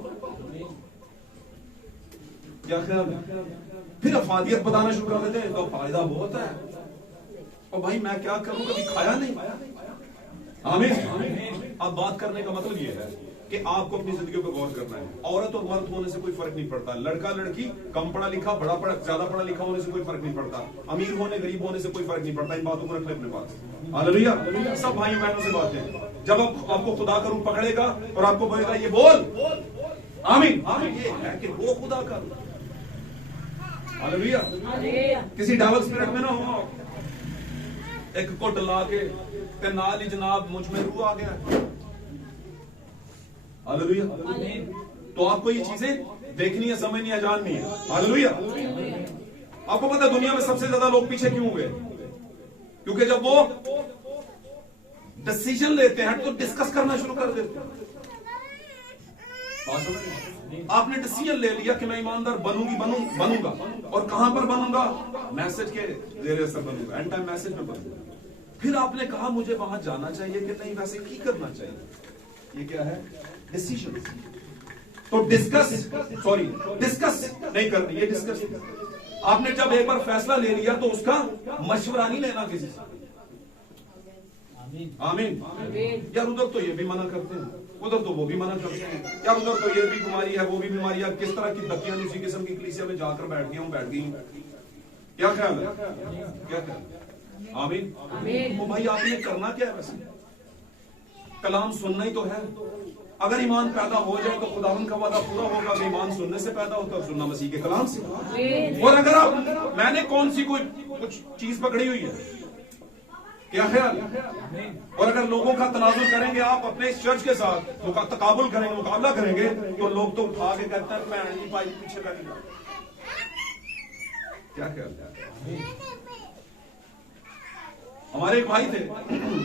क्या ख्याल है? फिर अफादियत बताना शुरू कर देते हैं तो फायदा बहुत है। और भाई मैं क्या करूं, कभी खाया नहीं। आमीन। अब बात करने का मतलब ये है कि आपको अपनी जिंदगी पर गौर करना है। औरत और मर्द होने से कोई फर्क नहीं पड़ता, लड़का लड़की, कम पढ़ा लिखा, बड़ा पढ़ा, ज्यादा पढ़ा लिखा होने से कोई फर्क नहीं पड़ता, अमीर होने गरीब होने से कोई फर्क नहीं पड़ता। इन बातों को रखना अपने पास। हालेलुया। सब भाई बहनों से बात है। जब आपको खुदा का रूप पकड़ेगा और आपको बोलेगा ये बोल, आमीन, ये है कि वो खुदा का। हालेलुया। किसी डावल स्पिरिट में ना हो, एक कोट ला के नाल ही जनाब मुझ में रूह आ गया। हालेलुया। तो आपको ये चीजें देखनी है, समझनी है, जाननी है। हालेलुया। आपको पता है दुनिया में सबसे ज्यादा लोग पीछे क्यों हुए? क्योंकि जब वो डिसीजन लेते हैं तो डिस्कस करना शुरू कर देते हैं। आपने डिसीजन ले लिया कि मैं ईमानदार बनूंगा, और कहां पर बनूंगा? मैसेज के जरिए से बनूंगा, एंड टाइम मैसेज में बनूंगा। फिर आपने कहा मुझे वहां जाना चाहिए कि नहीं, वैसे की करना चाहिए। ये क्या है? डिसीजन। तो डिस्कस नहीं करनी, ये डिस्कस। आपने जब एक बार फैसला ले लिया तो उसका मशवरा नहीं लेना किसी से। आमीन। यार उधर तो ये भी मना करते हैं, उधर तो वो भी मना करते हैं, यार उधर तो ये भी बीमारी है, वो भी बीमारी है। किस तरह की धक्कियां उसी किस्म की कलीसिया में जाकर बैठ गई। क्या ख्याल है? क्या ख्याल? आमीन। तो भाई आपने करना क्या है? वैसे कलाम सुनना ही तो है। अगर ईमान पैदा हो जाए तो खुदावंद का वादा पूरा होगा कि ईमान सुनने से पैदा होता है और सुनना मसीह के कलाम से। और अगर आप मैंने कौन सी कोई कुछ चीज पकड़ी हुई है, क्या ख्याल? और अगर लोगों का तनाजुल करेंगे आप अपने इस चर्च के साथ, तकाबुल करेंगे, मुकाबला करेंगे, तो लोग तो उठा के कहते हैं मैं नहीं पाई पीछे का नहीं। क्या ख्याल? हमारे एक भाई थे,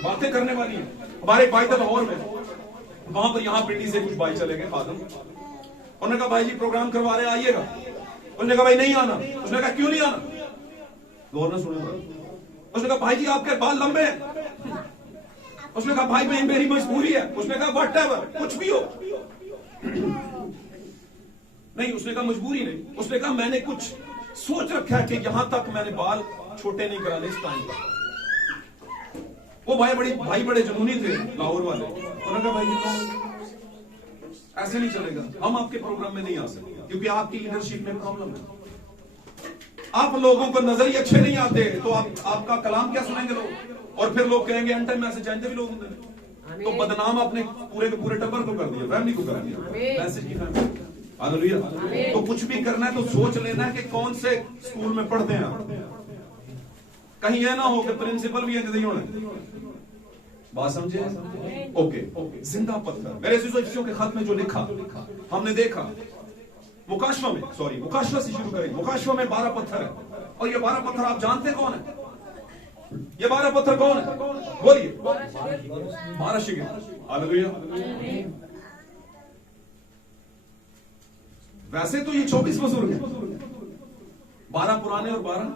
बातें करने वाली है, हमारे एक भाई थे लाहौर में, वहां पर यहाँ पिंडी से कुछ भाई चले गए खादम। उन्होंने कहा भाई जी प्रोग्राम करवा रहे हैं आइएगा। उन्होंने कहा भाई नहीं आना। उसने कहा क्यों नहीं आना? गौर ना सुने। उसने कहा भाई जी आपके बाल लंबे हैं। उसने कहा भाई मेरी मजबूरी है। उसने कहा व्हाटएवर, कुछ भी हो। नहीं, उसने कहा मजबूरी नहीं। उसने कहा मैंने कुछ सोच रखा है कि यहां तक मैंने बाल छोटे नहीं कराने इस टाइम पर। वो भाई बड़े जुनूनी थे लाहौर वाले। उन्होंने कहा भाई जी ऐसे नहीं चलेगा, हम आपके प्रोग्राम में नहीं आ सकते क्योंकि आपकी लीडरशिप में प्रॉब्लम है। आप लोगों को नजरिए अच्छे नहीं आते तो आपका कलाम क्या सुनेंगे लोग? और फिर लोग कहेंगे एंड टाइम में ऐसे जानते भी लोग होंगे। तो बदनाम आपने पूरे के पूरे टब्बर को कर दिया, फैमिली को कर दिया, मैसेज की फैमिली। हालेलुया। तो कुछ भी करना है तो सोच लेना है कि कौन से स्कूल में पढ़ते हैं आप। कहीं यह ना हो कि प्रिंसिपल भी नहीं होना। बात समझे? ओके। जिंदा पत्थर, मेरे इफिसियों के खत में जो लिखा हमने देखा, मुकाशवा से शुरू करें। मुकाशवा में 12 पत्थर है और ये 12 पत्थर आप जानते कौन है? ये 12 पत्थर कौन है? बोलिए। 12 शिगिर। हालेलुया। वैसे तो ये 24 बुजुर्ग हैं, 12 पुराने और 12,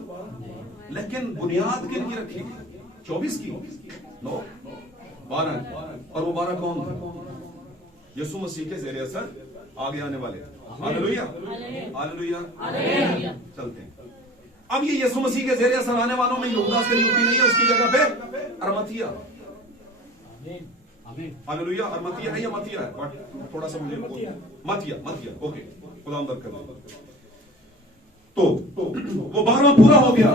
लेकिन बुनियाद किन की रखी गई? 24 की? नो, 12। और वो 12 कौन थे? यीशु मसीह के ज़रिए असर आगे आने वाले। Hallelujah, hallelujah. चलते हैं। अब ये यीशु मसीह के ज़रिए असर आने वालों में यहूदा इस्करियोती नहीं है, उसकी जगह पे अरमतिया। हालेलुया। अरमतिया है या मतिया है? बट थोड़ा सा मुझे मतिया। ओके, खुदा मदद कर दे। तो वो 12वां पूरा हो गया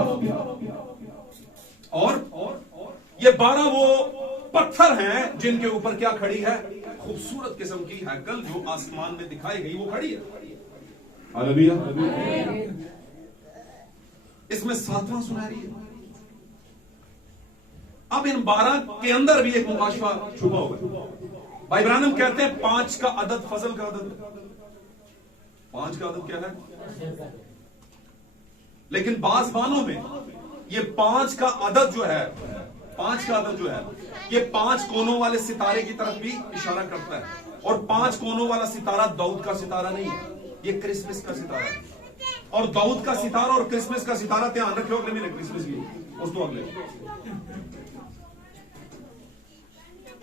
और ये 12 वो पत्थर हैं जिनके ऊपर क्या खड़ी है? खूबसूरत किस्म की हैकल जो आसमान में दिखाई गई वो खड़ी है। हालेलुया। इसमें 7वां सुनहरी है। अब इन 12 के अंदर भी एक मुकाशवा छुपा हुआ है। भाई ब्रानम कहते हैं 5 का अदद फजल का अदद। 5 का अदद क्या है? लेकिन बाज़ मानों में ये 5 का अदद जो है, 5 का अदद जो है, ये 5 कोनों वाले सितारे की तरफ भी इशारा करता है। और 5 कोनों वाला सितारा दाऊद का सितारा नहीं है, ये क्रिसमस का सितारा है। और दाऊद का सितारा और क्रिसमस का सितारा, ध्यान रखियो, अगले महीने क्रिसमस की उस तो अगले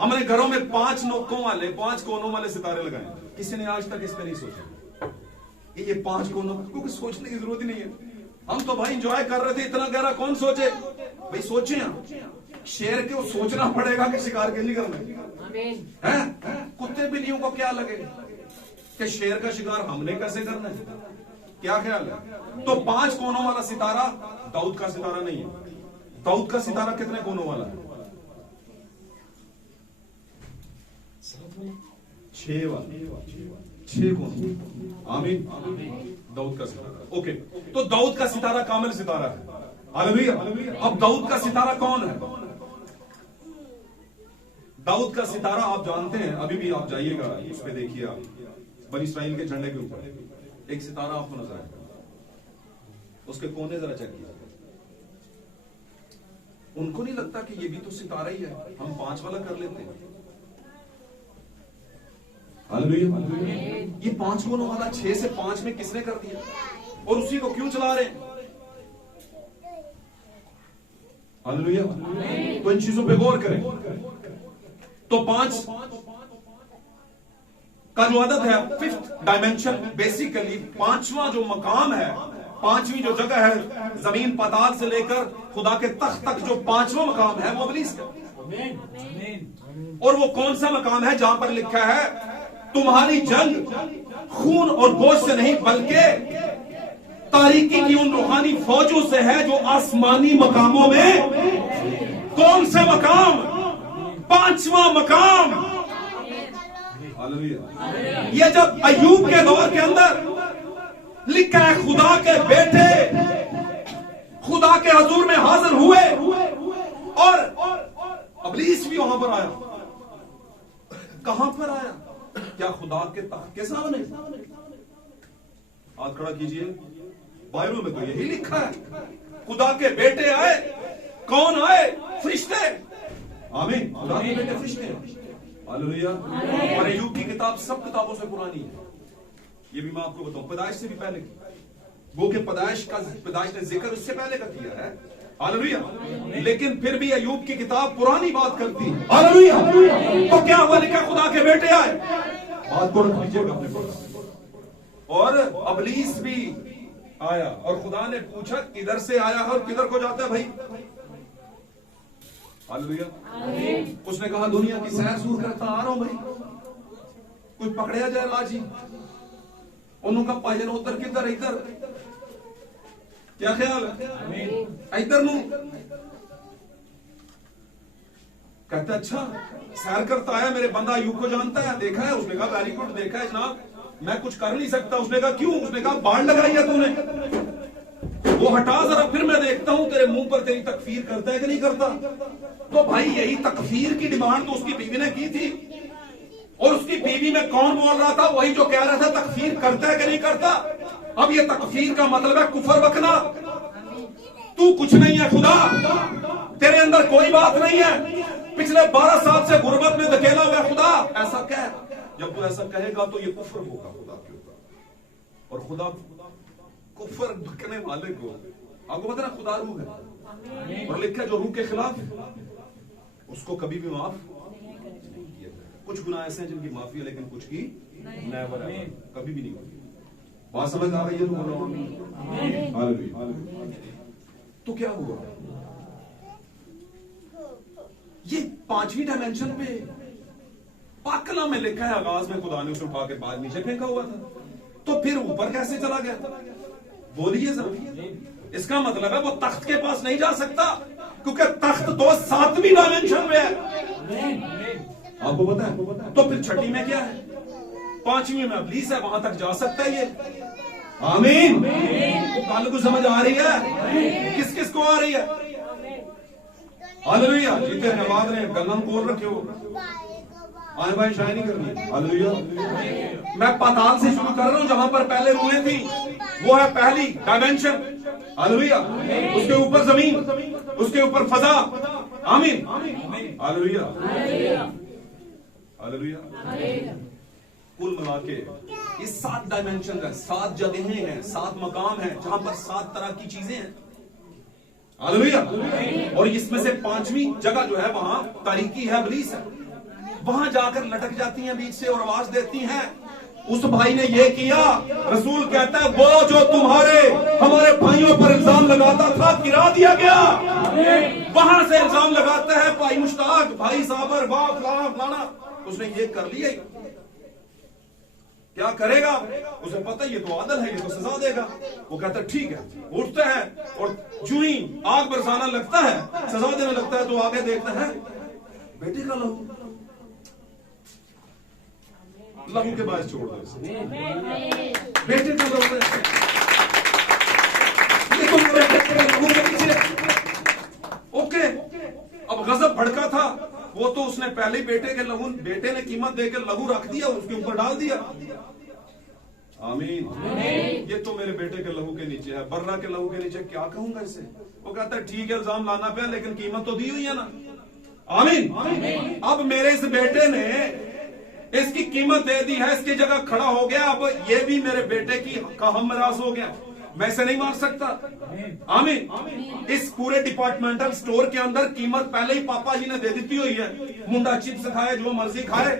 हमने घरों में 5 नोकों वाले, 5 कोनों वाले सितारे लगाए। किसी ने आज तक इस पर नहीं सोचा ये 5 कोनों, क्योंकि सोचने की जरूरत ही नहीं है। हम तो भाई एंजॉय कर रहे थे, इतना गहरा कौन सोचे? भाई सोचे हम, शेर को सोचना पड़ेगा कि शिकार के लिए करना है। कुत्ते बिल्लियों को क्या लगे कि शेर का शिकार हमने कैसे करना है? क्या ख्याल है? तो 5 कोनों वाला सितारा दाऊद का सितारा नहीं है। दाऊद का सितारा कितने कोनों वाला है? 6 वाला, 6 कोनों। आमीन। दाऊद का सितारा। ओके, तो दाऊद का सितारा कामिल सितारा है। हालेलुया। अब दाऊद का सितारा कौन है? दाऊद का सितारा आप जानते हैं, अभी भी आप जाइएगा उस पे देखिए, आप बनी इस्राइल के झंडे के ऊपर एक सितारा आपको नजर आएगा, उसके कोने जरा चेक कीजिए। उनको नहीं लगता कि ये भी तो सितारा ही है, हम 5 वाला कर लेते हैं। हालेलुया। ये 5 कोनों वाला 6 से 5 में किसने कर दिया और उसी को क्यों चला रहे हैं? हालेलुया। तो इन चीजों पे गौर करें। तो 5 का जो आदत है, 5th डायमेंशन, बेसिकली 5वां जो मकाम है, 5वीं जो जगह है, जमीन पाताल से लेकर खुदा के तख्त तक जो 5वां मकाम है वो इब्लीस का। और वो कौन सा मकाम है? जहां पर लिखा है तुम्हारी जंग खून और गोश्त से नहीं बल्कि तारीकी की उन रूहानी फौजों से है जो आसमानी मकामों में। कौन से मकाम? 5वां मकाम। हालेलुया। ये जब अय्यूब के दौर के अंदर लिखा है, खुदा के बेटे खुदा के हजूर में हाजिर हुए और इब्लीस भी वहां पर आया। कहां पर आया? क्या खुदा के तख्त के सामने? हाथ खड़ा कीजिए। बाइबल में तो यही लिखा है, खुदा के बेटे आए। कौन आए? फरिश्ते। आमीन। खुदा के बेटे फरिश्ते हैं। हालेलुया। और अय्यूब की किताब सब किताबों से पुरानी है। ये भी मैं आपको बताऊं, पैदाइश से भी पहले की। वो के पैदाइश ने जिक्र उससे पहले का किया है। हालेलुया। लेकिन फिर भी अय्यूब की किताब पुरानी बात करती है। हालेलुया। तो क्या हुआ? लिखा खुदा के बेटे आए। बात को रख लीजिएगा अपने पास। और इब्लीस भी आया और खुदा ने पूछा किधर से आया है और किधर को जाता है भाई? हालेलुया। उसने कहा दुनिया की सैर सूर करता आ रहा हूं भाई, कोई पकड़या जाए लाजी। उन्होंने पाजन उधर किधर? इधर। क्या ख्याल है? इधर नू कहता अच्छा सैर करता आया, मेरे बंदा अय्यूब को जानता है, देखा है? उसने कहा वेरी गुड, देखा है जनाब, मैं कुछ कर नहीं सकता। उसने कहा क्यों? उसने कहा बाढ़ लगाई है तूने, वो हटा जरा, फिर मैं देखता हूं तेरे मुंह पर तेरी तकफीर करता है कि नहीं करता। तो भाई यही तकफीर की डिमांड तो उसकी बीवी ने की थी, और उसकी बीवी में कौन बोल रहा था? वही जो कह रहा था तकफीर करता है कि नहीं करता। अब ये तकफीर का मतलब है कुफर बकना। तू कुछ नहीं है खुदा, तेरे अंदर कोई बात नहीं है, पिछले 12 साल से गुर्बत में धकेला हुआ खुदा, ऐसा कह। जब तू ऐसा कहेगा तो ये कुफर होगा खुदा के ऊपर। और खुदा कुफर बकने वाले को, आपको पता ना, खुदा रूह है और लिखा जो रूह के खिलाफ उसको कभी भी माफ नहीं किया। कुछ गुनाह ऐसे हैं जिनकी माफी है, लेकिन कुछ की नेवर कभी भी नहीं होगी। बात समझ आ रही है? तो बोलो आमीन। हालेलुया। तो क्या हुआ? ये 5वीं डायमेंशन पे पाकला में लिखा है, आगाज में खुदा ने उसे उठा के बाद नीचे फेंका हुआ था, तो फिर ऊपर कैसे चला गया? बोलिए जरा। इसका मतलब है वो तख्त के पास नहीं जा सकता, क्योंकि तख्त तो 7वीं डायमेंशन में है। आपको पता है? तो फिर 6वीं में क्या है? 5वीं में इब्लीस है, वहां तक जा सकता है ये। आमीन। वो कल को समझ आ रही है? किस किस को आ रही है? हालेलुया। जीते नवाज ने गन्नम खोल रखे हो, आए भाई शायरी करनी। हालेलुया। मैं पाताल से शुरू कर रहा हूं, जहां पर पहले रूहें थी, वो है पहली डायमेंशन। हालेलुया। उसके ऊपर जमीन, उसके ऊपर फजा। आमीन। हालेलुया। हालेलुया। कुल मिला के ये 7 डायमेंशन है, 7 जगहें हैं, 7 मकाम हैं, जहां पर 7 तरह की चीजें हैं। हालेलुया। और इसमें से 5वीं जगह जो है वहां तारीकी है, इब्लीस है। वहां जाकर लटक जाती हैं बीच से और आवाज देती हैं, उस भाई ने ये किया। रसूल कहता है वो जो हमारे भाइयों पर इल्जाम लगाता था गिरा दिया गया। वहां से इल्जाम लगाता है भाई मुश्ताक, भाई साबर, बाप फलाना, उसने ये कर लिया। क्या करेगा? उसे पता है ये तो आदल है, ये तो सजा देगा। वो कहता है ठीक है, उठता है और जो ही आग बरसाना लगता है, सजा देने लगता है, तो आगे देखता है बेटे का लहू के बायस छोड़ दो इसे। बेटे का लहू ओके। अब गजब भड़का था वो, तो उसने पहले ही बेटे ने कीमत देकर लहू रख दिया, उसके ऊपर डाल दिया। आमीन। ये तो मेरे बेटे के लहू के नीचे है, बर्रा के लहू के नीचे, क्या कहूंगा इसे? वो कहता है ठीक है, इल्जाम लाना पे, लेकिन कीमत तो दी हुई है ना। आमीन। अब मेरे इस बेटे ने इसकी कीमत दे दी है, इसकी जगह खड़ा हो गया, अब ये भी मेरे बेटे का हमराज हो गया, मैं इसे नहीं मार सकता। आमीन। इस पूरे डिपार्टमेंटल स्टोर के अंदर कीमत पहले ही पापा जी ने दे दी हुई है। मुंडा चिप्स खाए, जो मर्जी खाए,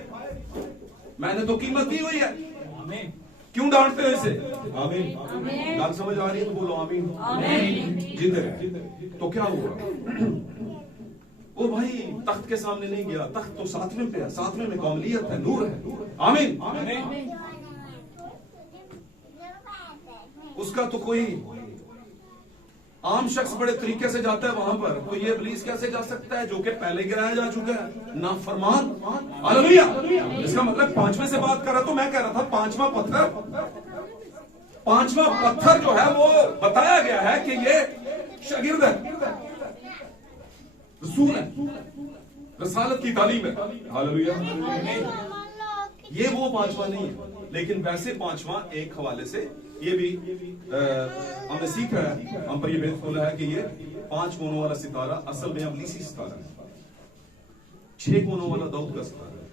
मैंने तो कीमत दी हुई है। क्यों डांटते हो इसे? आमीन। बात समझ आ रही है तो बोलो आमीन। जिंदगी तो क्या हुआ? वो भाई तख्त के सामने नहीं गया, तख्त तो 7वें पे है, 7वें में कामलियत है, नूर है। आमीन। उसका तो कोई आम शख्स बड़े तरीके से जाता है वहां पर, तो ये इब्लीस कैसे जा सकता है जो कि पहले गिराया जा चुका है? ना फरमान। हालेलुया। इसका मतलब पांचवें से बात कर रहा, तो मैं कह रहा था पांचवा पत्थर जो है वो बताया गया है कि ये शागिर्द है, रसूल है, रसालत की तालीम है। हालेलुया। ये वो पांचवा नहीं है, लेकिन वैसे पांचवा एक हवाले से ये भी हमने सीखा है, हम पर ये भेद खोला है कि ये 5 कोनों वाला सितारा असल में इब्लीसी सितारा है, 6 कोनों वाला दाऊद का सितारा है।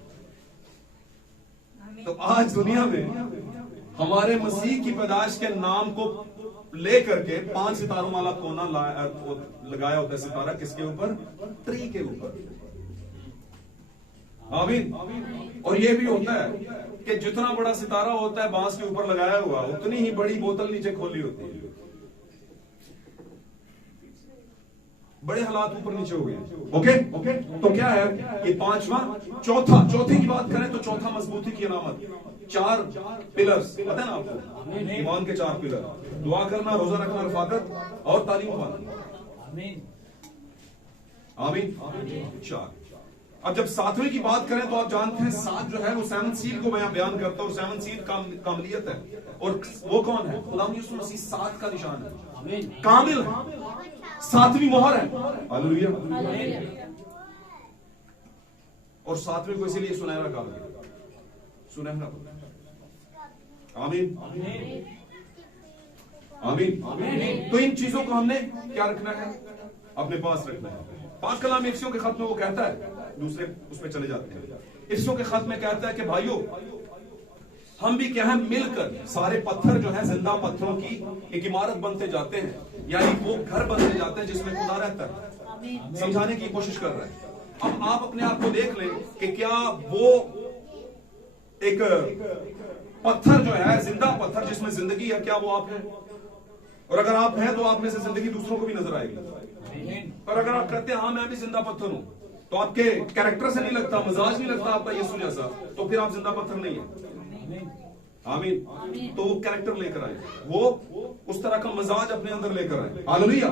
तो आज दुनिया में हमारे मसीह की पैदाइश के नाम को लेकर के 5 सितारों वाला कोना लगाया होता है। सितारा किसके ऊपर? ट्री के ऊपर। आमीन। और ये भी होता है कि जितना बड़ा सितारा होता है बांस के ऊपर लगाया हुआ, उतनी ही बड़ी बोतल नीचे खोली होती है। बड़े हालात ऊपर नीचे हो गए। ओके। तो क्या है कि पांचवा, चौथे की बात करें तो चौथा मजबूती की अलामत, 4 पिलर्स, पता है ना आपको, ईमान के 4 पिलर, दुआ करना, रोजा रखना, रफाकत और तालीम पाना। आमीन। 4। अब जब 7वें की बात करें तो आप जानते हैं 7 जो है वो 7 सील को बयान करता है, और 7 सील कामलियत है। और वो कौन है? खुदावंद यीशु मसीह 7 का निशान है, कामिल है, 7वीं मोहर है। हालेलुया। और 7वें को इसीलिए सुनहरा कहा गया, सुनहरा। आमीन। आमीन। तो इन चीजों को हमने क्या रखना है? अपने पास रखना है। पाक कलाम इफ्सियों के खत में वो कहता है, दूसरे उसमें चले जाते हैं, इफ्सियों के खत में कहता है कि भाइयों हम भी क्या है, मिलकर सारे पत्थर जो है जिंदा पत्थरों की एक इमारत बनते जाते हैं, यानी वो घर बनते जाते हैं जिसमें खुदा रहता है। समझाने की कोशिश कर रहा है। अब आप अपने आप को देख लें कि क्या वो एक पत्थर जो है, जिंदा पत्थर जिसमें जिंदगी है, क्या वो आप हैं? और अगर आप हैं तो आप में से जिंदगी दूसरों को भी नजर आएगी। और अगर आप कहते हैं हाँ मैं भी जिंदा पत्थर हूं, तो आपके कैरेक्टर से नहीं लगता, मिजाज नहीं लगता आपका यीशु जैसा, तो फिर आप जिंदा पत्थर नहीं है। आमीन। तो वो कैरेक्टर लेकर आए, वो उस तरह का मिजाज अपने अंदर लेकर आए। हालेलुया।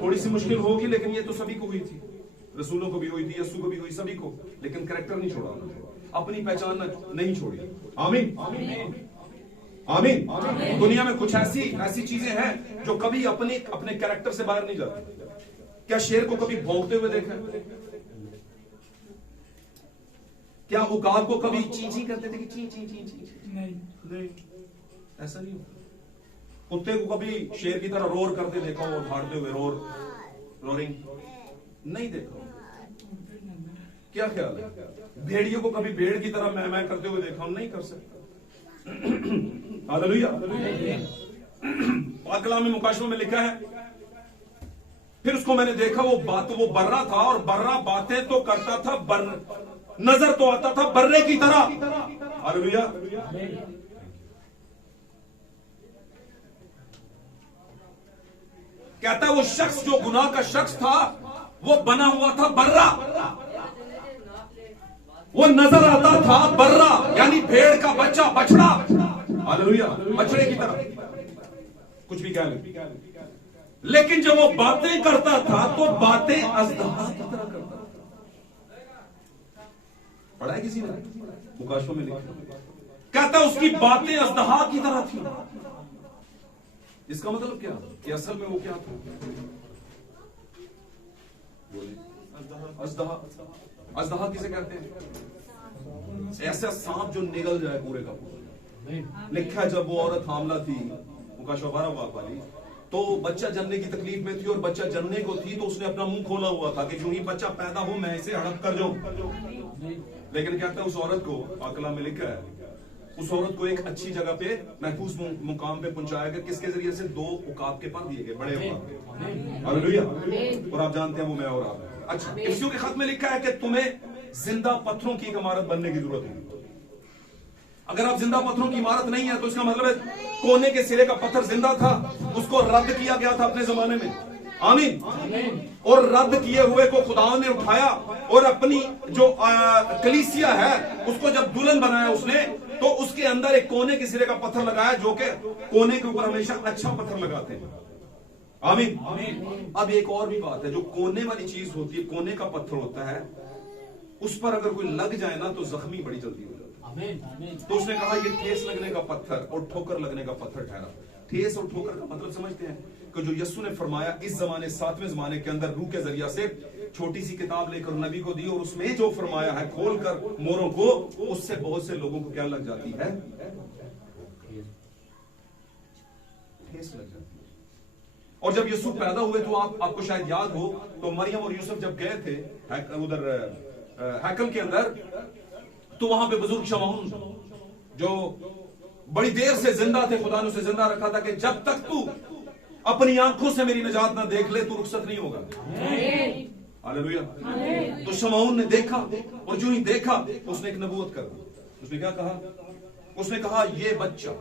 थोड़ी सी मुश्किल होगी, लेकिन ये तो सभी को हुई थी, रसूलों को भी हुई थी, यीशु को भी हुई, सभी को, लेकिन कैरेक्टर नहीं छोड़ा, अपनी पहचान नहीं छोड़ी। आमीन। आमीन। दुनिया में कुछ ऐसी चीजें हैं जो कभी अपने कैरेक्टर से बाहर नहीं जाती। क्या शेर को कभी भौंकते हुए देखा? क्या उकाब को कभी ची ची करते थे कि ची ची ची ची? नहीं, ऐसा नहीं। कुत्ते को कभी शेर की तरह रोर करते देखा हो, झाड़ते हुए रोरिंग? नहीं देखा। क्या ख्याल है? भेड़ियों को कभी भेड़ की तरह मैं करते हुए देखा? नहीं कर सकता। हालेलुया। पाक कलाम में मुकाशरों में लिखा है, फिर उसको मैंने देखा, वो बर्रा था, और बर्रा बातें तो करता था, नजर तो आता था बर्रे की तरह। हालेलुया। कहता है वो शख्स जो गुनाह का शख्स था, वो बना हुआ था बर्रा, वो नजर आता था बर्रा, यानी भेड़ का बच्चा, बछड़ा। हालेलुया। बछड़े की तरह, कुछ भी कह ले। लेकिन जब वो बातें करता था तो बातें अजदहा की तरह करता था। पढ़ा है किसी ने? मुकाशों में लिखा, कहता उसकी बातें अजदहा की तरह थी। इसका मतलब क्या कि असल में वो क्या था? अजदहा। अजदहा किसे कहते हैं? ऐसा सांप जो निगल जाए पूरे का पूरा। लिखा है जब वो औरत हामला थी, मुकाशा 12 बाप वाली, तो बच्चा जनने की तकलीफ में थी, और बच्चा जनने को थी, तो उसने अपना मुंह खोला हुआ था कि जो ही बच्चा पैदा हो मैं इसे हड़प कर जाऊं। लेकिन कहता है उस औरत को, आकला में लिखा है, उस औरत को एक अच्छी जगह पे, महफूज मुकाम पे पहुंचाया गया। किसके जरिए से? 2 उकाब के पर दिए गए, बड़े उकाब। हालेलुया। और आप जानते हैं वो मैं और आप। अच्छा, इफ्सियों के खत में लिखा है कि तुम्हें जिंदा पत्थरों की एक इमारत बनने की जरूरत है। अगर आप जिंदा पत्थरों की इमारत नहीं है तो इसका मतलब है कोने के सिरे का पत्थर जिंदा था, उसको रद्द किया गया था अपने जमाने में। आमीन। और रद्द किए हुए को खुदा ने उठाया, और अपनी जो कलीसिया है उसको जब दुल्हन बनाया उसने, तो उसके अंदर एक कोने के सिरे का पत्थर लगाया, जो कि कोने के ऊपर हमेशा अच्छा पत्थर लगाते हैं। आमीन। अब एक और भी बात है, जो कोने वाली चीज होती है, कोने का पत्थर होता है, उस पर अगर कोई लग जाए ना तो जख्मी बड़ी जल्दी हो जाता है। तो उसने कहा ये ठेस लगने का पत्थर और ठोकर लगने का पत्थर ठहरा। ठेस और ठोकर का मतलब समझते हैं कि जो यीशु ने फरमाया इस जमाने, 7वें जमाने के अंदर रूह के जरिया से छोटी सी किताब लेकर नबी को दी, और उसमें जो फरमाया है खोल कर मोरों को, उससे बहुत से लोगों को क्या लग जाती है? ठेस लग जाती है। और जब यीशु पैदा हुए तो आपको शायद याद हो, तो मरियम और यूसुफ जब गए थे उधर हैकल के अंदर, तो वहां पे बुजुर्ग शमऊन जो बड़ी देर से जिंदा थे, खुदा ने उसे जिंदा रखा था कि जब तक तू अपनी आंखों से मेरी निजात ना देख ले तू रुखसत नहीं होगा। हालेलुया। तो शमऊन ने देखा, और जो ही देखा उसने एक नबूवत कर दी। उसने क्या कहा? उसने कहा ये बच्चा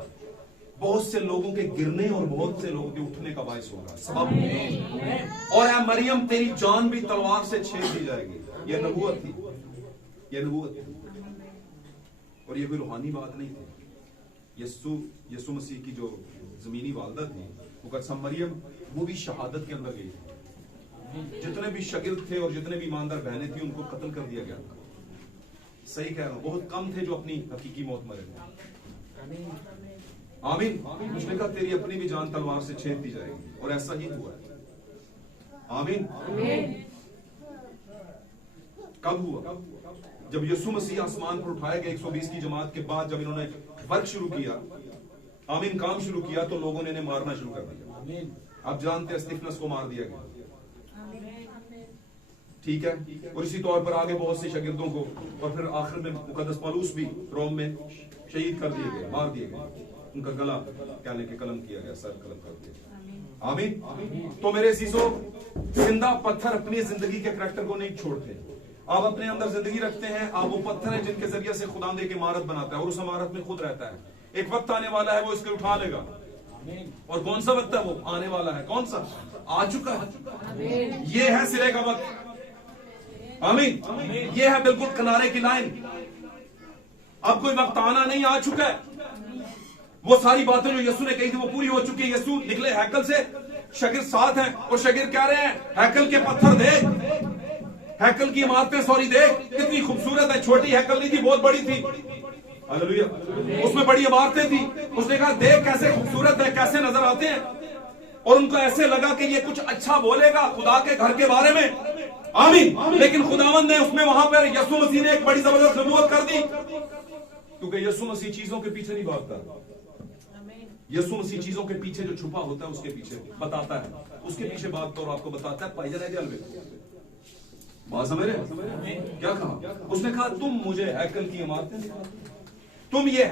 बहुत से लोगों के गिरने और बहुत से लोगों के उठने का बायस होगा, सबब। और ऐ मरियम तेरी जान भी तलवार से छेद दी जाएगी। यह नबूवत थी, यह नबूवत थी, और ये कोई रूहानी बात नहीं थी। यीशु मसीह की जो जमीनी वालदा थी मुकद्दसा मरियम, वो भी शहादत के अंदर गई थी। जितने भी शागिर्द थे और जितने भी ईमानदार बहनें थी उनको कत्ल कर दिया गया था। सही कह रहा हूं, बहुत कम थे जो अपनी हकीकी मौत मरे थे। आमीन। उसने कहा तेरी अपनी भी जान तलवार से छेद दी जाएगी, और ऐसा ही हुआ है। आमीन। कब हुआ? जब यीशु मसीह आसमान पर उठाए गए 120 की जमात के बाद, जब इन्होंने वर्क शुरू किया, आमीन, काम शुरू किया, तो लोगों ने इन्हें मारना शुरू कर दिया। आप जानते हैं स्तिफनस को मार दिया गया, ठीक है। और इसी तौर पर आगे बहुत से शागिर्दों को, और फिर आखिर में मुकद्दस पौलुस भी रोम में शहीद कर दिए गए, मार दिए गए। उनका गला क्या लेके कलम किया गया, सर कलम कर दिया। आमीन। तो मेरे अजीजों, जिंदा पत्थर अपनी जिंदगी के करैक्टर को नहीं छोड़ते। आप अपने अंदर जिंदगी रखते हैं, आप वो पत्थर हैं जिनके जरिए से खुदावंद एक इमारत बनाता है, और उस इमारत में खुद रहता है। एक वक्त आने वाला है वो इसके उठा लेगा। और कौन सा वक्त है वो आने वाला है? कौन सा? आ चुका है। ये है सिरे का वक्त। आमीन। ये है बिल्कुल किनारे की लाइन। अब कोई वक्त आना नहीं, आ चुका है। वो सारी बातें जो यीशु ने कही थी वो पूरी हो चुकी है। यीशु निकले हैकल से, शागिर्द साथ हैं, और शागिर्द कह रहे हैं हैकल के पत्थर देख, हैकल की इमारतें सॉरी देख, कितनी खूबसूरत है। छोटी हैकल नहीं थी, बहुत बड़ी थी। हालेलुया। उसमें बड़ी इमारतें थी। उसने कहा देख कैसे खूबसूरत है, कैसे नजर आते हैं। और उनको ऐसे लगा कि ये कुछ अच्छा बोलेगा खुदा के घर के बारे में। आमीन। लेकिन खुदावंद ने उसमें वहां पर यीशु मसीह ने एक बड़ी जबरदस्त नबूवत कर दी, क्योंकि यीशु मसीह चीजों के पीछे नहीं भागता। यीशु मसीह चीजों के पीछे जो छुपा होता है उसके पीछे बताता है, उसके पीछे भागता और आपको बताता है पाइजन है जल में। बात समझ रहे? क्या कहा उसने? कहा तुम मुझे हैकल की इमारतें दिखाते, तुम ये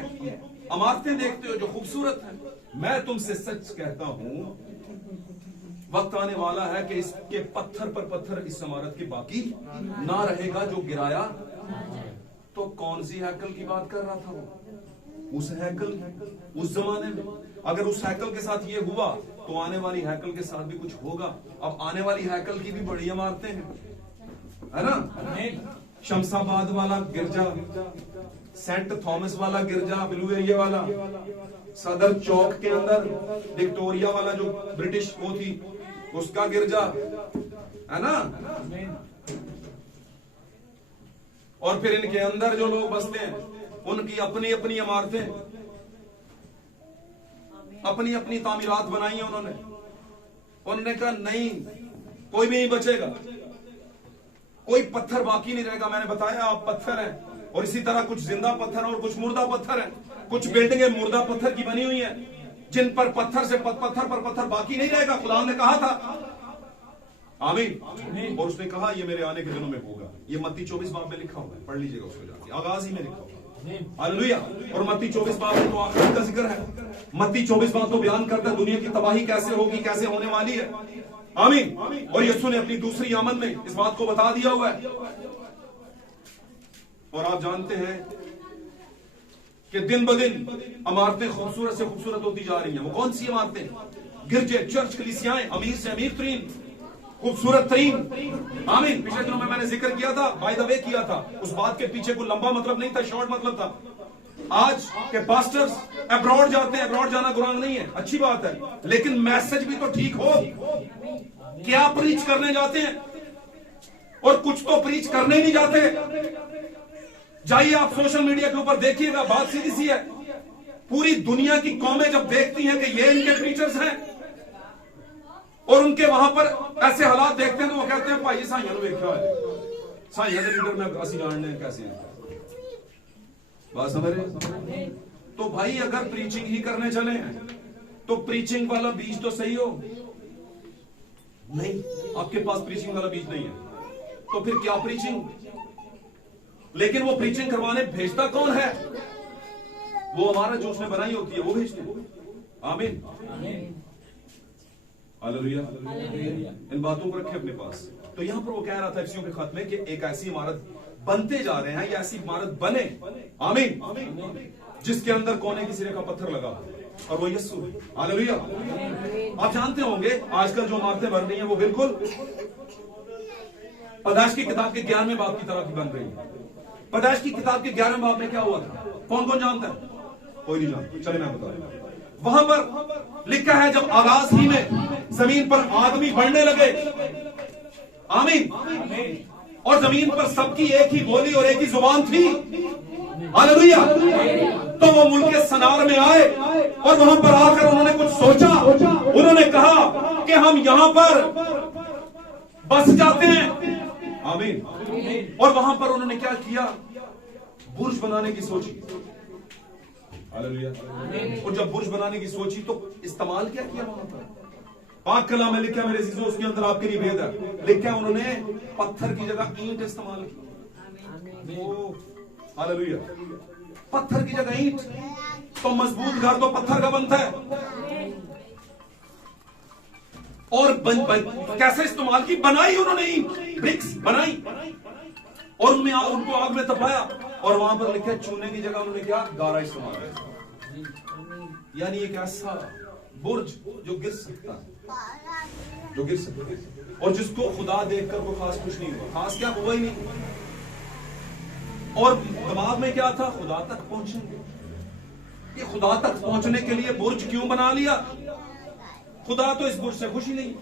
इमारतें देखते हो जो खूबसूरत है। मैं तुमसे सच कहता हूं वक्त आने वाला है कि इसके पत्थर पर पत्थर इस इमारत की बाकी ना रहेगा जो गिराया। तो कौन सी हैकल की बात कर रहा था वो? उस हैकल, उस जमाने में। अगर उस हैकल के साथ ये हुआ तो आने वाली हैकल के साथ भी कुछ होगा। अब आने वाली हैकल की भी बड़ी इमारतें हैं, है ना? शमशाबाद वाला गिरजा, सेंट थॉमस वाला गिरजा, ब्लू एरिया वाला, सदर चौक के अंदर विक्टोरिया वाला जो ब्रिटिश वो थी उसका गिरजा, है ना? और फिर इनके अंदर जो लोग बसते हैं उनकी अपनी अपनी इमारतें, अपनी अपनी तामीरात बनाई है उन्होंने कहा नहीं, कोई भी नहीं बचेगा, कोई पत्थर बाकी नहीं रहेगा। मैंने बताया आप पत्थर हैं, और इसी तरह कुछ जिंदा पत्थर और कुछ मुर्दा पत्थर हैं। कुछ बिल्डिंगें मुर्दा पत्थर की बनी हुई हैं, जिन पर पत्थर से पत्थर पर पत्थर बाकी नहीं रहेगा। खुदा ने कहा था, आमीन। और उसने कहा ये मेरे आने के दिनों में होगा। ये मत्ती 24 बाब में लिखा हुआ है, पढ़ लीजिएगा उसको जाके, आगाज ही में लिखा हुआ है। हालेलुया। और मत्ती 24 बाब में तो आखिरत का जिक्र है। मत्ती 24 बाब तो बयान करता है दुनिया की तबाही कैसे होगी, कैसे होने वाली है। आमीन। और यीशु ने अपनी दूसरी आमद में इस बात को बता दिया हुआ है। और आप जानते हैं कि दिन ब दिन इमारतें खूबसूरत से खूबसूरत होती जा रही हैं। वो कौन सी इमारतें? गिरजे, चर्च, कलीसियाएं, अमीर से अमीर तरीन, खूबसूरत तरीन। आमीन। पिछले दिनों में मैंने जिक्र किया था, बाय द वे किया था। उस बात के पीछे कोई लंबा मतलब नहीं था, शॉर्ट मतलब था। आज के पास्टर्स अब्रॉड जाते हैं, अब्रॉड जाना गुनाह नहीं है, अच्छी बात है, लेकिन मैसेज भी तो ठीक हो। क्या प्रीच करने जाते हैं, और कुछ तो प्रीच करने नहीं जाते। जाइए आप सोशल मीडिया के ऊपर देखिएगा, बात सीधी सी है, पूरी दुनिया की कौमें जब देखती हैं कि ये इनके प्रीचर्स हैं और उनके वहां पर ऐसे हालात देखते हैं, तो वो कहते हैं भाई साइया वेख्या है, साइया के लीडर में असि जानने कैसे हैं। बात समझ रहे? तो भाई अगर प्रीचिंग ही करने चले हैं तो प्रीचिंग वाला बीज तो सही हो। नहीं, आपके पास प्रीचिंग वाला बीज नहीं है, तो फिर क्या प्रीचिंग? लेकिन वो प्रीचिंग करवाने भेजता कौन है? वो हमारा जो उसने बनाई होती है वो भेजते हैं। आमीन, हालेलुया। इन बातों को रखें अपने पास। तो यहां पर वो कह रहा था इफ्सियों के खत में कि एक ऐसी इमारत बनते जा रहे हैं, या ऐसी इमारत बने, आमीन, जिसके अंदर कोने की सिरे का पत्थर लगा, और वो यीशु है। हालेलुया। आप जानते होंगे आजकल जो इमारतें बन रही हैं वो बिल्कुल पैदाइश की किताब के 11वें बाब की तरह की बन रही है। पैदाइश की किताब के 11वें बाब में क्या हुआ था? कौन कौन जानता है? कोई नहीं जानता। चलिए मैं बता रहा हूं। वहां पर लिखा है जब आगाज ही में जमीन पर आदमी बढ़ने लगे, आमीन, और जमीन पर सबकी एक ही बोली और एक ही जुबान थी, हालेलुया, तो वो मुल्क सनार में आए और वहां पर आकर उन्होंने कुछ सोचा। उन्होंने कहा कि हम यहां पर बस जाते हैं, आमीन, और वहां पर उन्होंने क्या किया? बुर्ज बनाने की सोची, हालेलुया। और जब बुर्ज बनाने की सोची तो इस्तेमाल क्या किया वहां पर? पाक कलाम में लिखा मेरे अजीजों, उसके अंदर आपके लिए भेद है। लिखा उन्होंने पत्थर की जगह ईंट इस्तेमाल की। हालेलुया। पत्थर की जगह ईंट, तो मजबूत घर तो पत्थर का बनता है। और कैसे इस्तेमाल की? बनाई उन्होंने ईंट, ब्रिक्स बनाई, और उनमें उनको आग में तपाया, और वहां पर लिखा चूने की जगह उन्होंने क्या? गारा इस्तेमाल किया। यानी एक ऐसा बुर्ज जो गिर सकता है, जो गिर सकता है, और जिसको खुदा देखकर वो खास कुछ नहीं हुआ, खास क्या हुआ ही नहीं। और दिमाग में क्या था? खुदा तक पहुंचेंगे। ये खुदा तक पहुंचने के लिए बुर्ज क्यों बना लिया? खुदा तो इस बुर्ज से खुश ही नहीं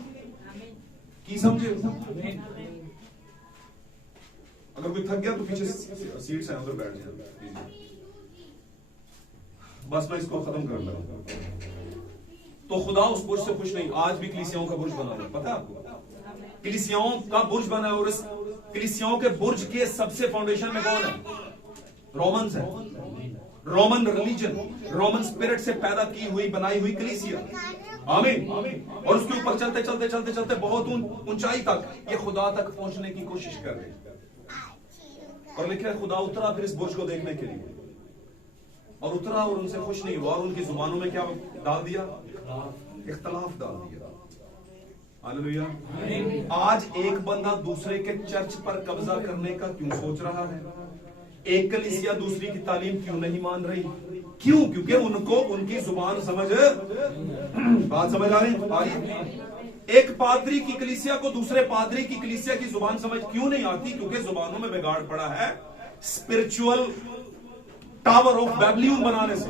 की, समझे? अगर कोई थक गया तो पीछे सीट्स हैं, उधर बैठ जाए। बस मैं इसको खत्म कर रहा हूं। तो खुदा उस बुर्ज से खुश नहीं। आज भी कलीसियाओं का बुर्ज बना हुआ, पता है आपको? कलीसियाओं का बुर्ज बना है, और इस कलीसियाओं के बुर्ज के सबसे फाउंडेशन में कौन है? रोमन्स है। रोमन रिलीजन, रोमन स्पिरिट से पैदा की हुई बनाई हुई कलीसिया, आमीन। और उसके ऊपर चलते चलते चलते चलते बहुत ऊंचाई तक ये खुदा तक पहुंचने की कोशिश कर रहे हैं। और लिखा है खुदा उतरा फिर इस बुर्ज को देखने के लिए, और उतरा और उनसे खुश नहीं हुआ, और उनकी जुबानों में क्या डाल दिया? इख्तलाफ डाल दिया। हालेलुया। आज एक बंदा दूसरे के चर्च पर कब्जा करने का क्यों सोच रहा है? एक कलीसिया दूसरी की तालीम क्यों नहीं मान रही? क्यों? क्योंकि उनको उनकी जुबान समझ, बात समझ आ रही? एक पादरी की कलीसिया को दूसरे पादरी की कलीसिया की जुबान समझ क्यों नहीं आती? क्योंकि जुबानों में बिगाड़ पड़ा है स्पिरिचुअल टावर ऑफ बैबलियन बनाने से।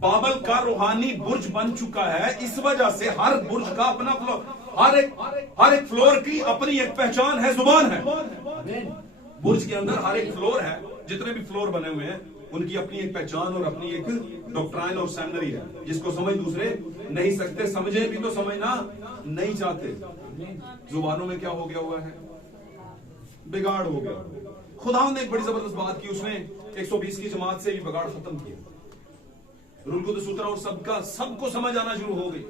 बाबल का रूहानी बुर्ज बन चुका है। इस वजह से हर बुर्ज का अपना फ्लोर, हर एक फ्लोर की अपनी एक पहचान है, जुबान है। बुर्ज के अंदर हर एक फ्लोर है, जितने भी फ्लोर बने हुए हैं उनकी अपनी एक पहचान और अपनी एक डॉक्ट्राइन और सेमिनरी है, जिसको समझ दूसरे नहीं सकते। समझे भी तो समझना नहीं चाहते। जुबानों में क्या हो गया हुआ है? बिगाड़ हो गया। खुदा ने एक बड़ी जबरदस्त बात की, उसने 120 की जमात से ये बिगाड़ खत्म किया। रूल को तो सूत्रा और सबको समझ आना शुरू हो गई।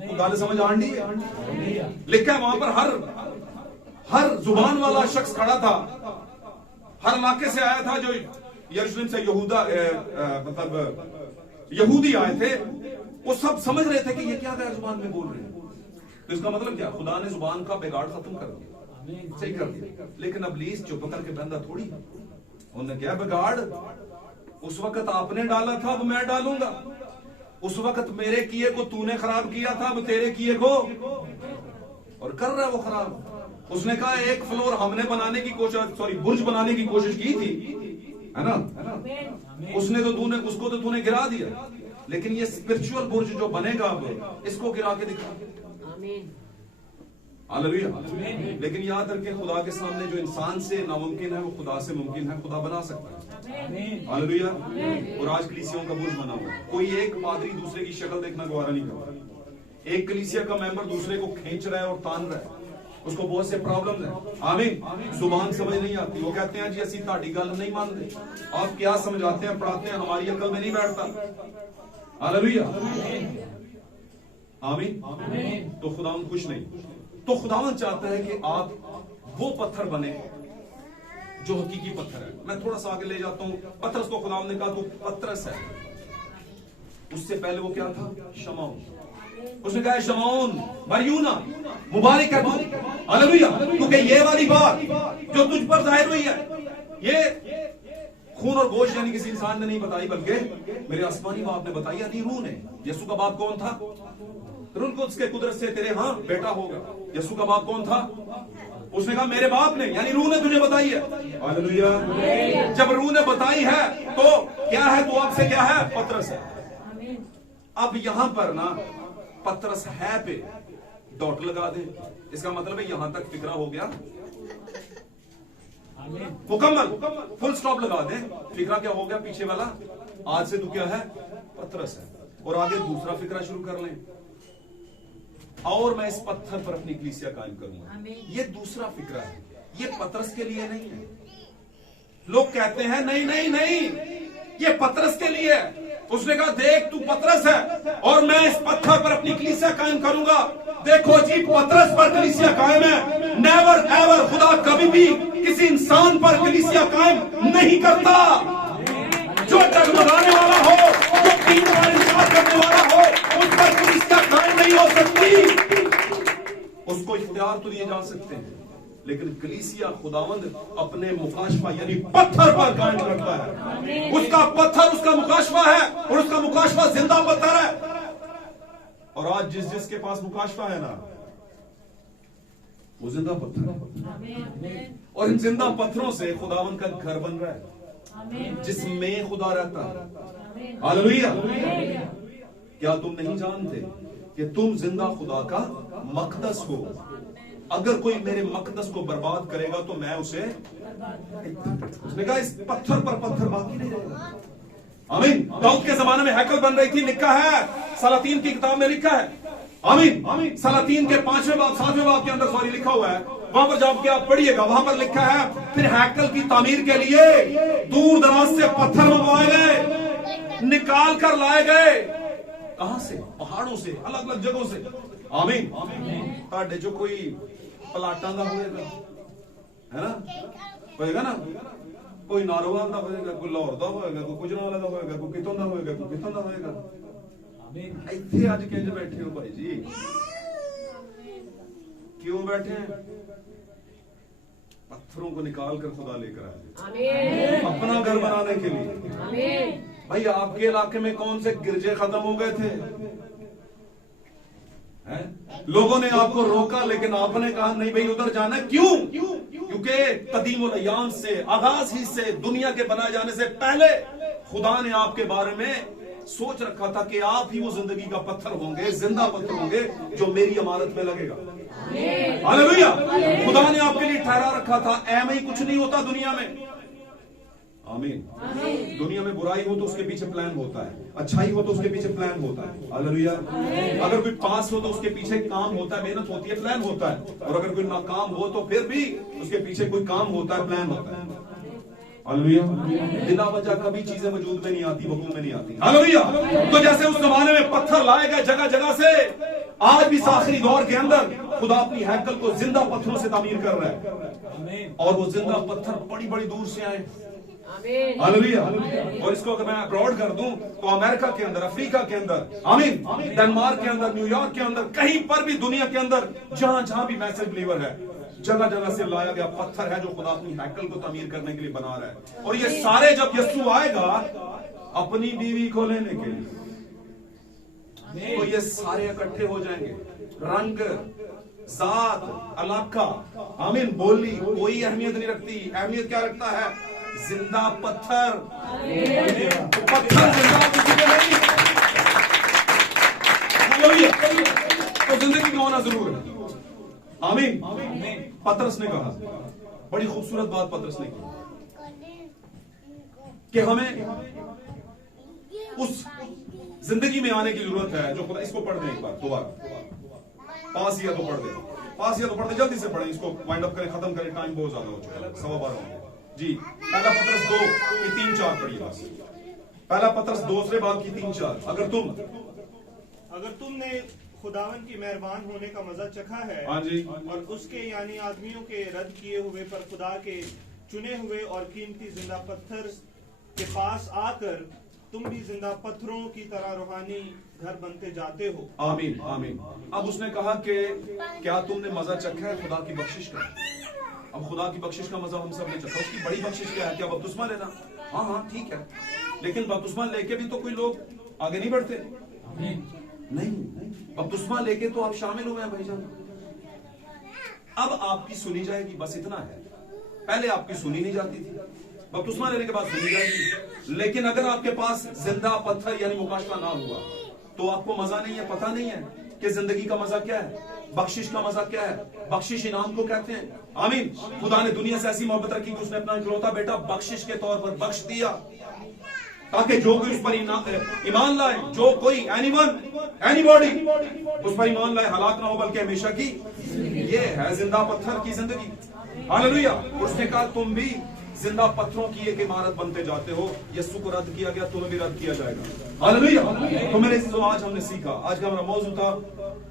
तो गाल समझ आंडी है। लिखा है वहां पर हर जुबान वाला शख्स खड़ा था, हर इलाके से आया था, जो यरूशलेम से यहूदा मतलब यहूदी आए थे, वो सब समझ रहे थे कि ये क्या गैर जुबान में बोल रहे हैं। तो इसका मतलब क्या? खुदा ने जुबान का बिगाड़ खत्म कर दिया, सही कर दिया। लेकिन इब्लीस जो पकड़ के बंदा थोड़ी, उन्होंने क्या बिगाड़ उस वक्त आपने डाला था, अब मैं डालूंगा। उस वक्त मेरे किए को तूने खराब किया था, अब तेरे किए को, और कर रहा है वो खराब। उसने कहा एक फ्लोर हमने बनाने की कोशिश, बुर्ज बनाने की कोशिश की थी, है ना। उसने तो उसको तो तूने गिरा दिया, लेकिन ये स्पिरिचुअल बुर्ज जो बनेगा अब, इसको गिरा के दिखा। हालेलुया। लेकिन याद रखें, खुदा के सामने जो इंसान से नामुमकिन है वो खुदा से मुमकिन है, खुदा बना सकता है। हालेलुया। और आज कलीसियों का बुर्ज बना हुआ है। कोई एक पादरी दूसरे की शक्ल देखना गवारा नहीं करता। एक कलीसिया का मेंबर दूसरे को खींच रहा है और तान रहा है, उसको बहुत से प्रॉब्लम है। आमीन। जुबान समझ नहीं आती, वो कहते हैं जी असी ताड़ी गल नहीं मानते। आप क्या समझाते हैं, पढ़ाते हैं, हमारी अकल में नहीं बैठता। हालेलुया। आमीन। तो खुदावंद खुश नहीं। तो खुदावंद चाहता है कि आप वो पत्थर बने जो हकीकी पत्थर है। मैं थोड़ा सा आगे ले जाता हूं। पत्थर को खुदावंद ने कहा तू पतरस है। उससे पहले वो क्या था? शमौन। उसने कहा शमौन बरयूना, मुबारक है तू। हालेलुया। क्योंकि ये वाली बात जो तुझ पर जाहिर हुई है, ये खून और गोश्त यानी किसी इंसान ने नहीं बताई, बल्कि मेरे आसमानी बाप ने बताई, यानी रूह ने। यीशु का बाप कौन था? रूह को उसके कुदरत से तेरे हाँ बेटा होगा। यीशु का बाप कौन था? उसने कहा मेरे बाप ने, यानी रूह ने तुझे बताई है। हालेलुया। जब रूह ने बताई है तो क्या है? तू आपसे क्या है? पतरस है। अब यहां पर ना पतरस है पे डॉट लगा दे, इसका मतलब है यहां तक फिक्रा हो गया मुकम्मल, फुल स्टॉप लगा दे। फिक्रा क्या हो गया? पीछे वाला आज से तू क्या है? पतरस है। और आगे दूसरा फिक्रा शुरू कर लें, और मैं इस पत्थर पर अपनी कलीसिया कायम करूंगा। ये दूसरा फिक्रा है, ये पतरस के लिए नहीं है। लोग कहते हैं नहीं नहीं नहीं, ये पतरस के लिए है। उसने कहा देख तू पतरस है और मैं इस पत्थर पर अपनी कलीसिया कायम करूंगा। देखो जी, पतरस पर कलीसिया कायम है। नेवर एवर, खुदा कभी भी किसी इंसान पर कलीसिया कायम नहीं करता। जो जगमगाने वाला हो, जो तीन बार इंकार करने वाला हो, उस पर कलीसिया कायम नहीं हो सकती। उसको इख्तियार तो दिए जा सकते हैं, लेकिन कलीसिया खुदावंद अपने मुकाशफा यानी पत्थर पर कायम करता है। उसका पत्थर उसका मुकाशफा है, और उसका मुकाशफा जिंदा पत्थर है। और आज जिसके पास मुकाशफा है ना, वो जिंदा पत्थर है। और इन जिंदा पत्थरों से खुदावंद का घर बन रहा है, जिसमें खुदा रहता है। हालेलुया। क्या तुम नहीं जानते कि तुम जिंदा खुदा का मकदस हो? अगर कोई मेरे मकदस को बर्बाद करेगा तो मैं उसे, उसने कहा इस पत्थर पर पत्थर बाकी नहीं रहेगा। आमीन। दाऊद के जमाने में हैकल बन रही थी, लिखा है सलातीन की किताब में लिखा है। आमीन। सलातीन के 5वें बाब 7वें बाब के अंदर सॉरी लिखा हुआ है, वहां पर जाके आप पढ़िएगा, वहां पर लिखा है फिर हैकल की तामीर के लिए दूर दराज से पत्थर मंगवाए गए, निकाल कर लाए गए। कहां से? पहाड़ों से, अलग अलग जगहों से। आमीन। ताड़े जो कोई पलाटा का होएगा, है ना, होएगा ना, कोई नारोवाल का होएगा, कोई लाहौर का होएगा, कोई गुजरावाला का होएगा, कोई कितों का होएगा, कोई कितों का होएगा। इत्थे आज किंज बैठे हो भाई जी? क्यों बैठे हैं? पत्थरों को निकाल कर खुदा लेकर आए अपना घर बनाने के लिए। भाई आपके इलाके में कौन से गिरजे खत्म हो गए थे? लोगों ने आपको रोका, लेकिन आपने कहा नहीं भाई उधर जाना। क्यों? क्योंकि कदीमुल अय्याम से, आगाज ही से, दुनिया के बनाए जाने से पहले खुदा ने आपके बारे में सोच रखा था कि आप ही वो जिंदगी का पत्थर होंगे, जिंदा पत्थर होंगे जो मेरी इमारत में लगेगा। हालेलुया। खुदा ने आपके लिए ठहरा रखा था। ऐम ही कुछ नहीं होता दुनिया में। आमीन। दुनिया में बुराई हो तो उसके पीछे प्लान होता है, अच्छाई हो तो उसके पीछे प्लान होता है। हालेलुया। अगर कोई पास हो तो उसके पीछे काम होता है, मेहनत होती है, प्लान होता है। और अगर कोई नाकाम हो तो फिर भी उसके पीछे कोई काम होता है, प्लान होता है। हालेलुया। बिना वजह कभी चीजें वजूद में नहीं आती, वकूफ में नहीं आती। हालेलुया। तो जैसे उस जमाने में पत्थर लाए गए जगह जगह से, आज भी आखिरी दौर के अंदर खुदा अपनी हैकल को जिंदा पत्थरों से तामीर कर रहा है। और वो जिंदा पत्थर बड़ी बड़ी दूर से आए। हालेलुया। और इसको अगर मैं अब्रॉड कर दूं तो अमेरिका के अंदर, अफ्रीका के अंदर, आमीन, डेनमार्क के अंदर, न्यूयॉर्क के अंदर, कहीं पर भी दुनिया के अंदर जहां जहां भी मैसेज बिलीवर है, जगह जगह से लाया गया पत्थर है जो खुदा अपनी हैकल को तामीर करने के लिए बना रहा है। और ये सारे जब यीशु आएगा अपनी बीवी को लेने के लिए, तो ये सारे इकट्ठे हो जाएंगे। रंग, जात, इलाका, आमीन, बोली कोई अहमियत नहीं रखती। अहमियत क्या रखता है? जिंदा पत्थर, पत्थर जिंदा किसी के नहीं। तो जिंदगी में होना जरूर है। आमीन। पतरस ने कहा, बड़ी खूबसूरत बात पतरस ने की कि हमें उस जिंदगी में आने की जरूरत है जो खुदा। इसको पढ़ दें एक बार दोबारा, पास या तो पढ़ दें, पास या तो पढ़ दें, जल्दी से पढ़ें, इसको वाइंड अप करें, खत्म करें, टाइम बहुत ज्यादा हो चुका है, 12:15 हो गया जी। पहला पतरस 2 की 3-4 पढ़िए बस। पहला पतरस 2 बाब की 3-4। अगर तुमने खुदावन की मेहरबान होने का मजा चखा है, हाँ जी, और उसके यानी आदमियों के रद्द किए हुए पर खुदा के चुने हुए और कीमती जिंदा पत्थर के पास आकर तुम भी जिंदा पत्थरों की तरह रूहानी घर बनते जाते हो। आमीन आमीन। अब उसने कहा कि क्या तुमने मजा चखा है खुदा की बख्शिश का? अब खुदा की बख्शिश का मजा हम सब ने चखा। उसकी बड़ी बख्शिश क्या है? क्या बपतिस्मा लेना? हाँ हाँ ठीक है, लेकिन बपतिस्मा लेके भी तो कोई लोग आगे नहीं बढ़ते। नहीं, बपतिस्मा लेके तो आप शामिल हुए हैं भाईजान। अब आपकी सुनी जाएगी, बस इतना है। पहले आपकी सुनी नहीं जाती थी, बपतिस्मा लेने के बाद सुनी जाएगी। लेकिन अगर आपके पास जिंदा पत्थर यानी मुकाशफा ना हुआ तो आपको मजा नहीं है, पता नहीं है कि जिंदगी का मजा क्या है, बख्शिश का मजा क्या है। बख्शिश इनाम को कहते हैं। आमीन। खुदा ने दुनिया से ऐसी मोहब्बत रखी कि उसने अपना इकलौता बेटा बख्शिश के तौर पर बख्श दिया, ताकि जो कोई उस पर ईमान लाए, जो कोई एनीबॉडी उस पर ईमान लाए, हलाक ना हो बल्कि हमेशा की। ये है जिंदा पत्थर की जिंदगी। हालेलुया। उसने कहा तुम भी जिंदा पत्थरों की एक इमारत बनते जाते हो। यीशु को रद्द किया गया, तुम्हें भी रद्द किया जाएगा। हालेलुया। तो मेरे आज हमने सीखा, आज का हमारा मौजू था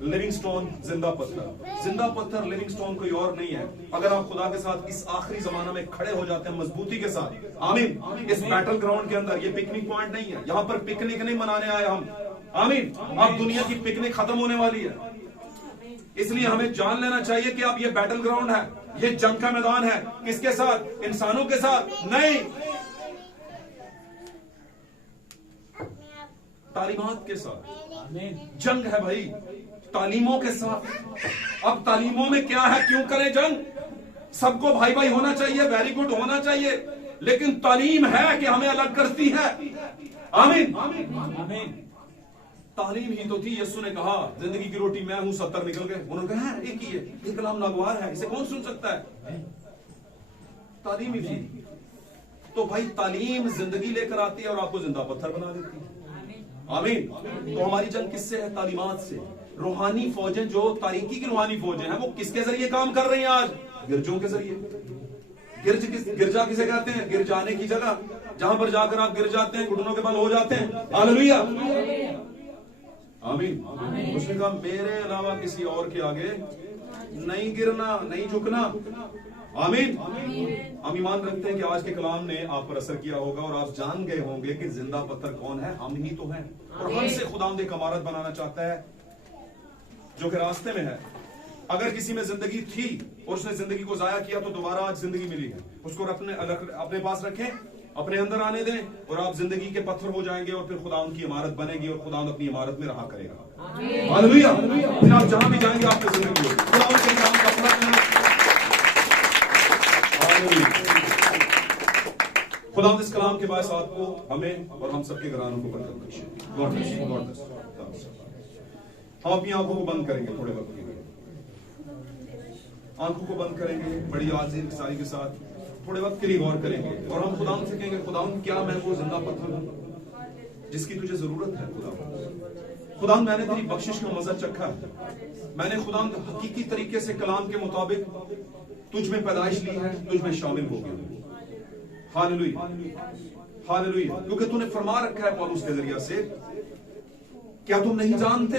लिविंग स्टोन, जिंदा पत्थर। जिंदा पत्थर लिविंग स्टोन कोई और नहीं है। अगर आप खुदा के साथ इस आखिरी जमाना में खड़े हो जाते हैं मजबूती के साथ, आमीन, इस बैटल ग्राउंड के अंदर, ये पिकनिक पॉइंट नहीं है, यहाँ पर पिकनिक नहीं मनाने आए हम। आमीन। अब दुनिया की पिकनिक खत्म होने वाली है, इसलिए हमें जान लेना चाहिए कि अब ये बैटल ग्राउंड है, ये जंग का मैदान है। किसके साथ? इंसानों के साथ नहीं, तालीमात के साथ जंग है भाई, तालीमों के साथ। अब तालीमों में क्या है, क्यों करें जंग? सबको भाई भाई होना चाहिए, वेरी गुड होना चाहिए, लेकिन तालीम है कि हमें अलग करती है। आमीन आमीन। तालीम ही तो थी। यीशु ने कहा जिंदगी की रोटी मैं हूं, 70 निकल गए। उन्होंने कहा एक ही है, ये कलाम नागवार है, इसे कौन सुन सकता है? तालीम ही थी। तो भाई तालीम जिंदगी लेकर आती है और आपको जिंदा पत्थर बना देती है। आमीन। तो हमारी जंग किससे है? तालीमात से। रूहानी फौजें, जो तारीकी की रूहानी फौजें हैं, वो किसके जरिए काम कर रही हैं आज? गिरजों के जरिए। गिरजा किसे कहते हैं? गिर जाने की जगह, जहां पर जाकर आप गिर जाते हैं, घुटनों के बल हो जाते हैं। हालेलुया। आमीन। उसने कहा मेरे अलावा किसी और के आगे नहीं गिरना, नहीं झुकना। आमीन। हम ईमान रखते हैं कि आज के कलाम ने आप पर असर किया होगा और आप जान गए होंगे कि जिंदा पत्थर कौन है? हम ही तो हैं। और हमसे खुदावंद एक इमारत बनाना चाहता है जो कि रास्ते में है। अगर किसी में जिंदगी थी और उसने जिंदगी को जाया किया तो दोबारा आज जिंदगी मिली है, उसको अपने पास रखें, अपने अंदर आने दें, और आप जिंदगी के पत्थर हो जाएंगे और फिर खुदावंद की इमारत बनेगी और खुदावंद अपनी इमारत में रहा करेगा। हालेलुया। फिर आप जहां भी जाएंगे आपकी जिंदगी होगी। खुदावंद के नाम का अपना खुदावंद इस कलाम के बाद आपको, हमें और हम सबके घरानों को बरकत बख्शे। God bless you, God bless you. हम अपनी आंखों को बंद करेंगे थोड़े वक्त के लिए, आंखों को बंद करेंगे, बड़ी आज़ादी के साथ थोड़े वक्त के लिए गौर करेंगे और हम खुदावंद से कहेंगे खुदावंद क्या मैं वो जिंदा पत्थर हूं जिसकी तुझे जरूरत है? खुदावंद मैंने तेरी बख्शिश का मजा चखा है, मैंने खुदावंद हकीकी तरीके से कलाम के मुताबिक तुझ में पैदाइश ली है, तुझ में शामिल हो गया। Hallelujah hallelujah. क्योंकि तूने फरमा रखा है पौलुस के जरिए से, क्या तुम नहीं जानते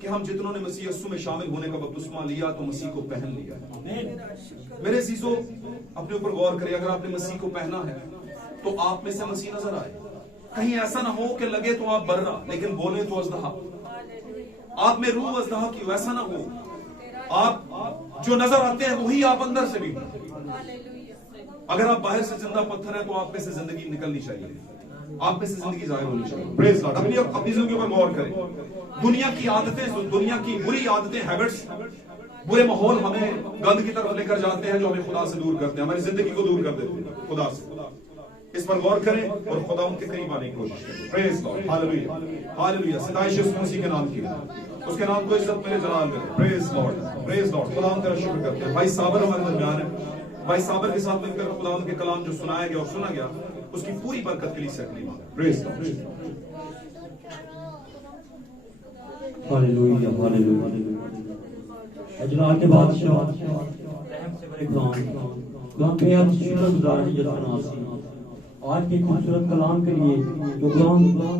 कि हम जितनों ने मसीह यीशु में शामिल होने का बपतिस्मा लिया तो मसीह को पहन लिया। मेरे अजीजों अपने ऊपर गौर करिए, अगर आपने मसीह को पहना है तो आप में से मसीह नजर आए। कहीं ऐसा ना हो कि लगे तो आप बर्रा लेकिन बोले तो अजदहा, आप में रूह अजदहा की, वैसा ना हो। आप जो नजर आते हैं वही आप अंदर से भी। अगर आप बाहर से जिंदा पत्थर है तो आप में से जिंदगी निकलनी चाहिए, आप में से जिंदगी जाहिर होनी चाहिए। Praise God. अपनी जिंदगी पर गौर करें। दुनिया की आदतें, दुनिया की बुरी आदतें, हैबिट्स, बुरे माहौल हमें गंद की तरफ लेकर जाते हैं जो हमें खुदा से दूर करते हैं, हमारी जिंदगी को दूर कर देते हैं खुदा से। इस पर गौर करें और खुदा उनके करीब आने की कोशिश करें। Praise Lord, hallelujah, hallelujah. सताइश यीशु मसीह के नाम की, उसके नाम को इज्जत मेरे जलाल में। Praise Lord, praise Lord. खुदा तेरा शुक्र करते हैं। भाई साबर हमारे दरमियान है। भाई साबर के साथ मिलकर खुदा के कलाम जो सुनाया गया और सुना गया उसकी पूरी बरकत के लिए से अगली बात। Praise Lord, hallelujah, hallelujah. अजलाल के बादशाह रहम से बड़े खुदा बेहद शुक्रगुजार हैं जनाब आज के खूबसूरत कलाम के लिए जो खुदा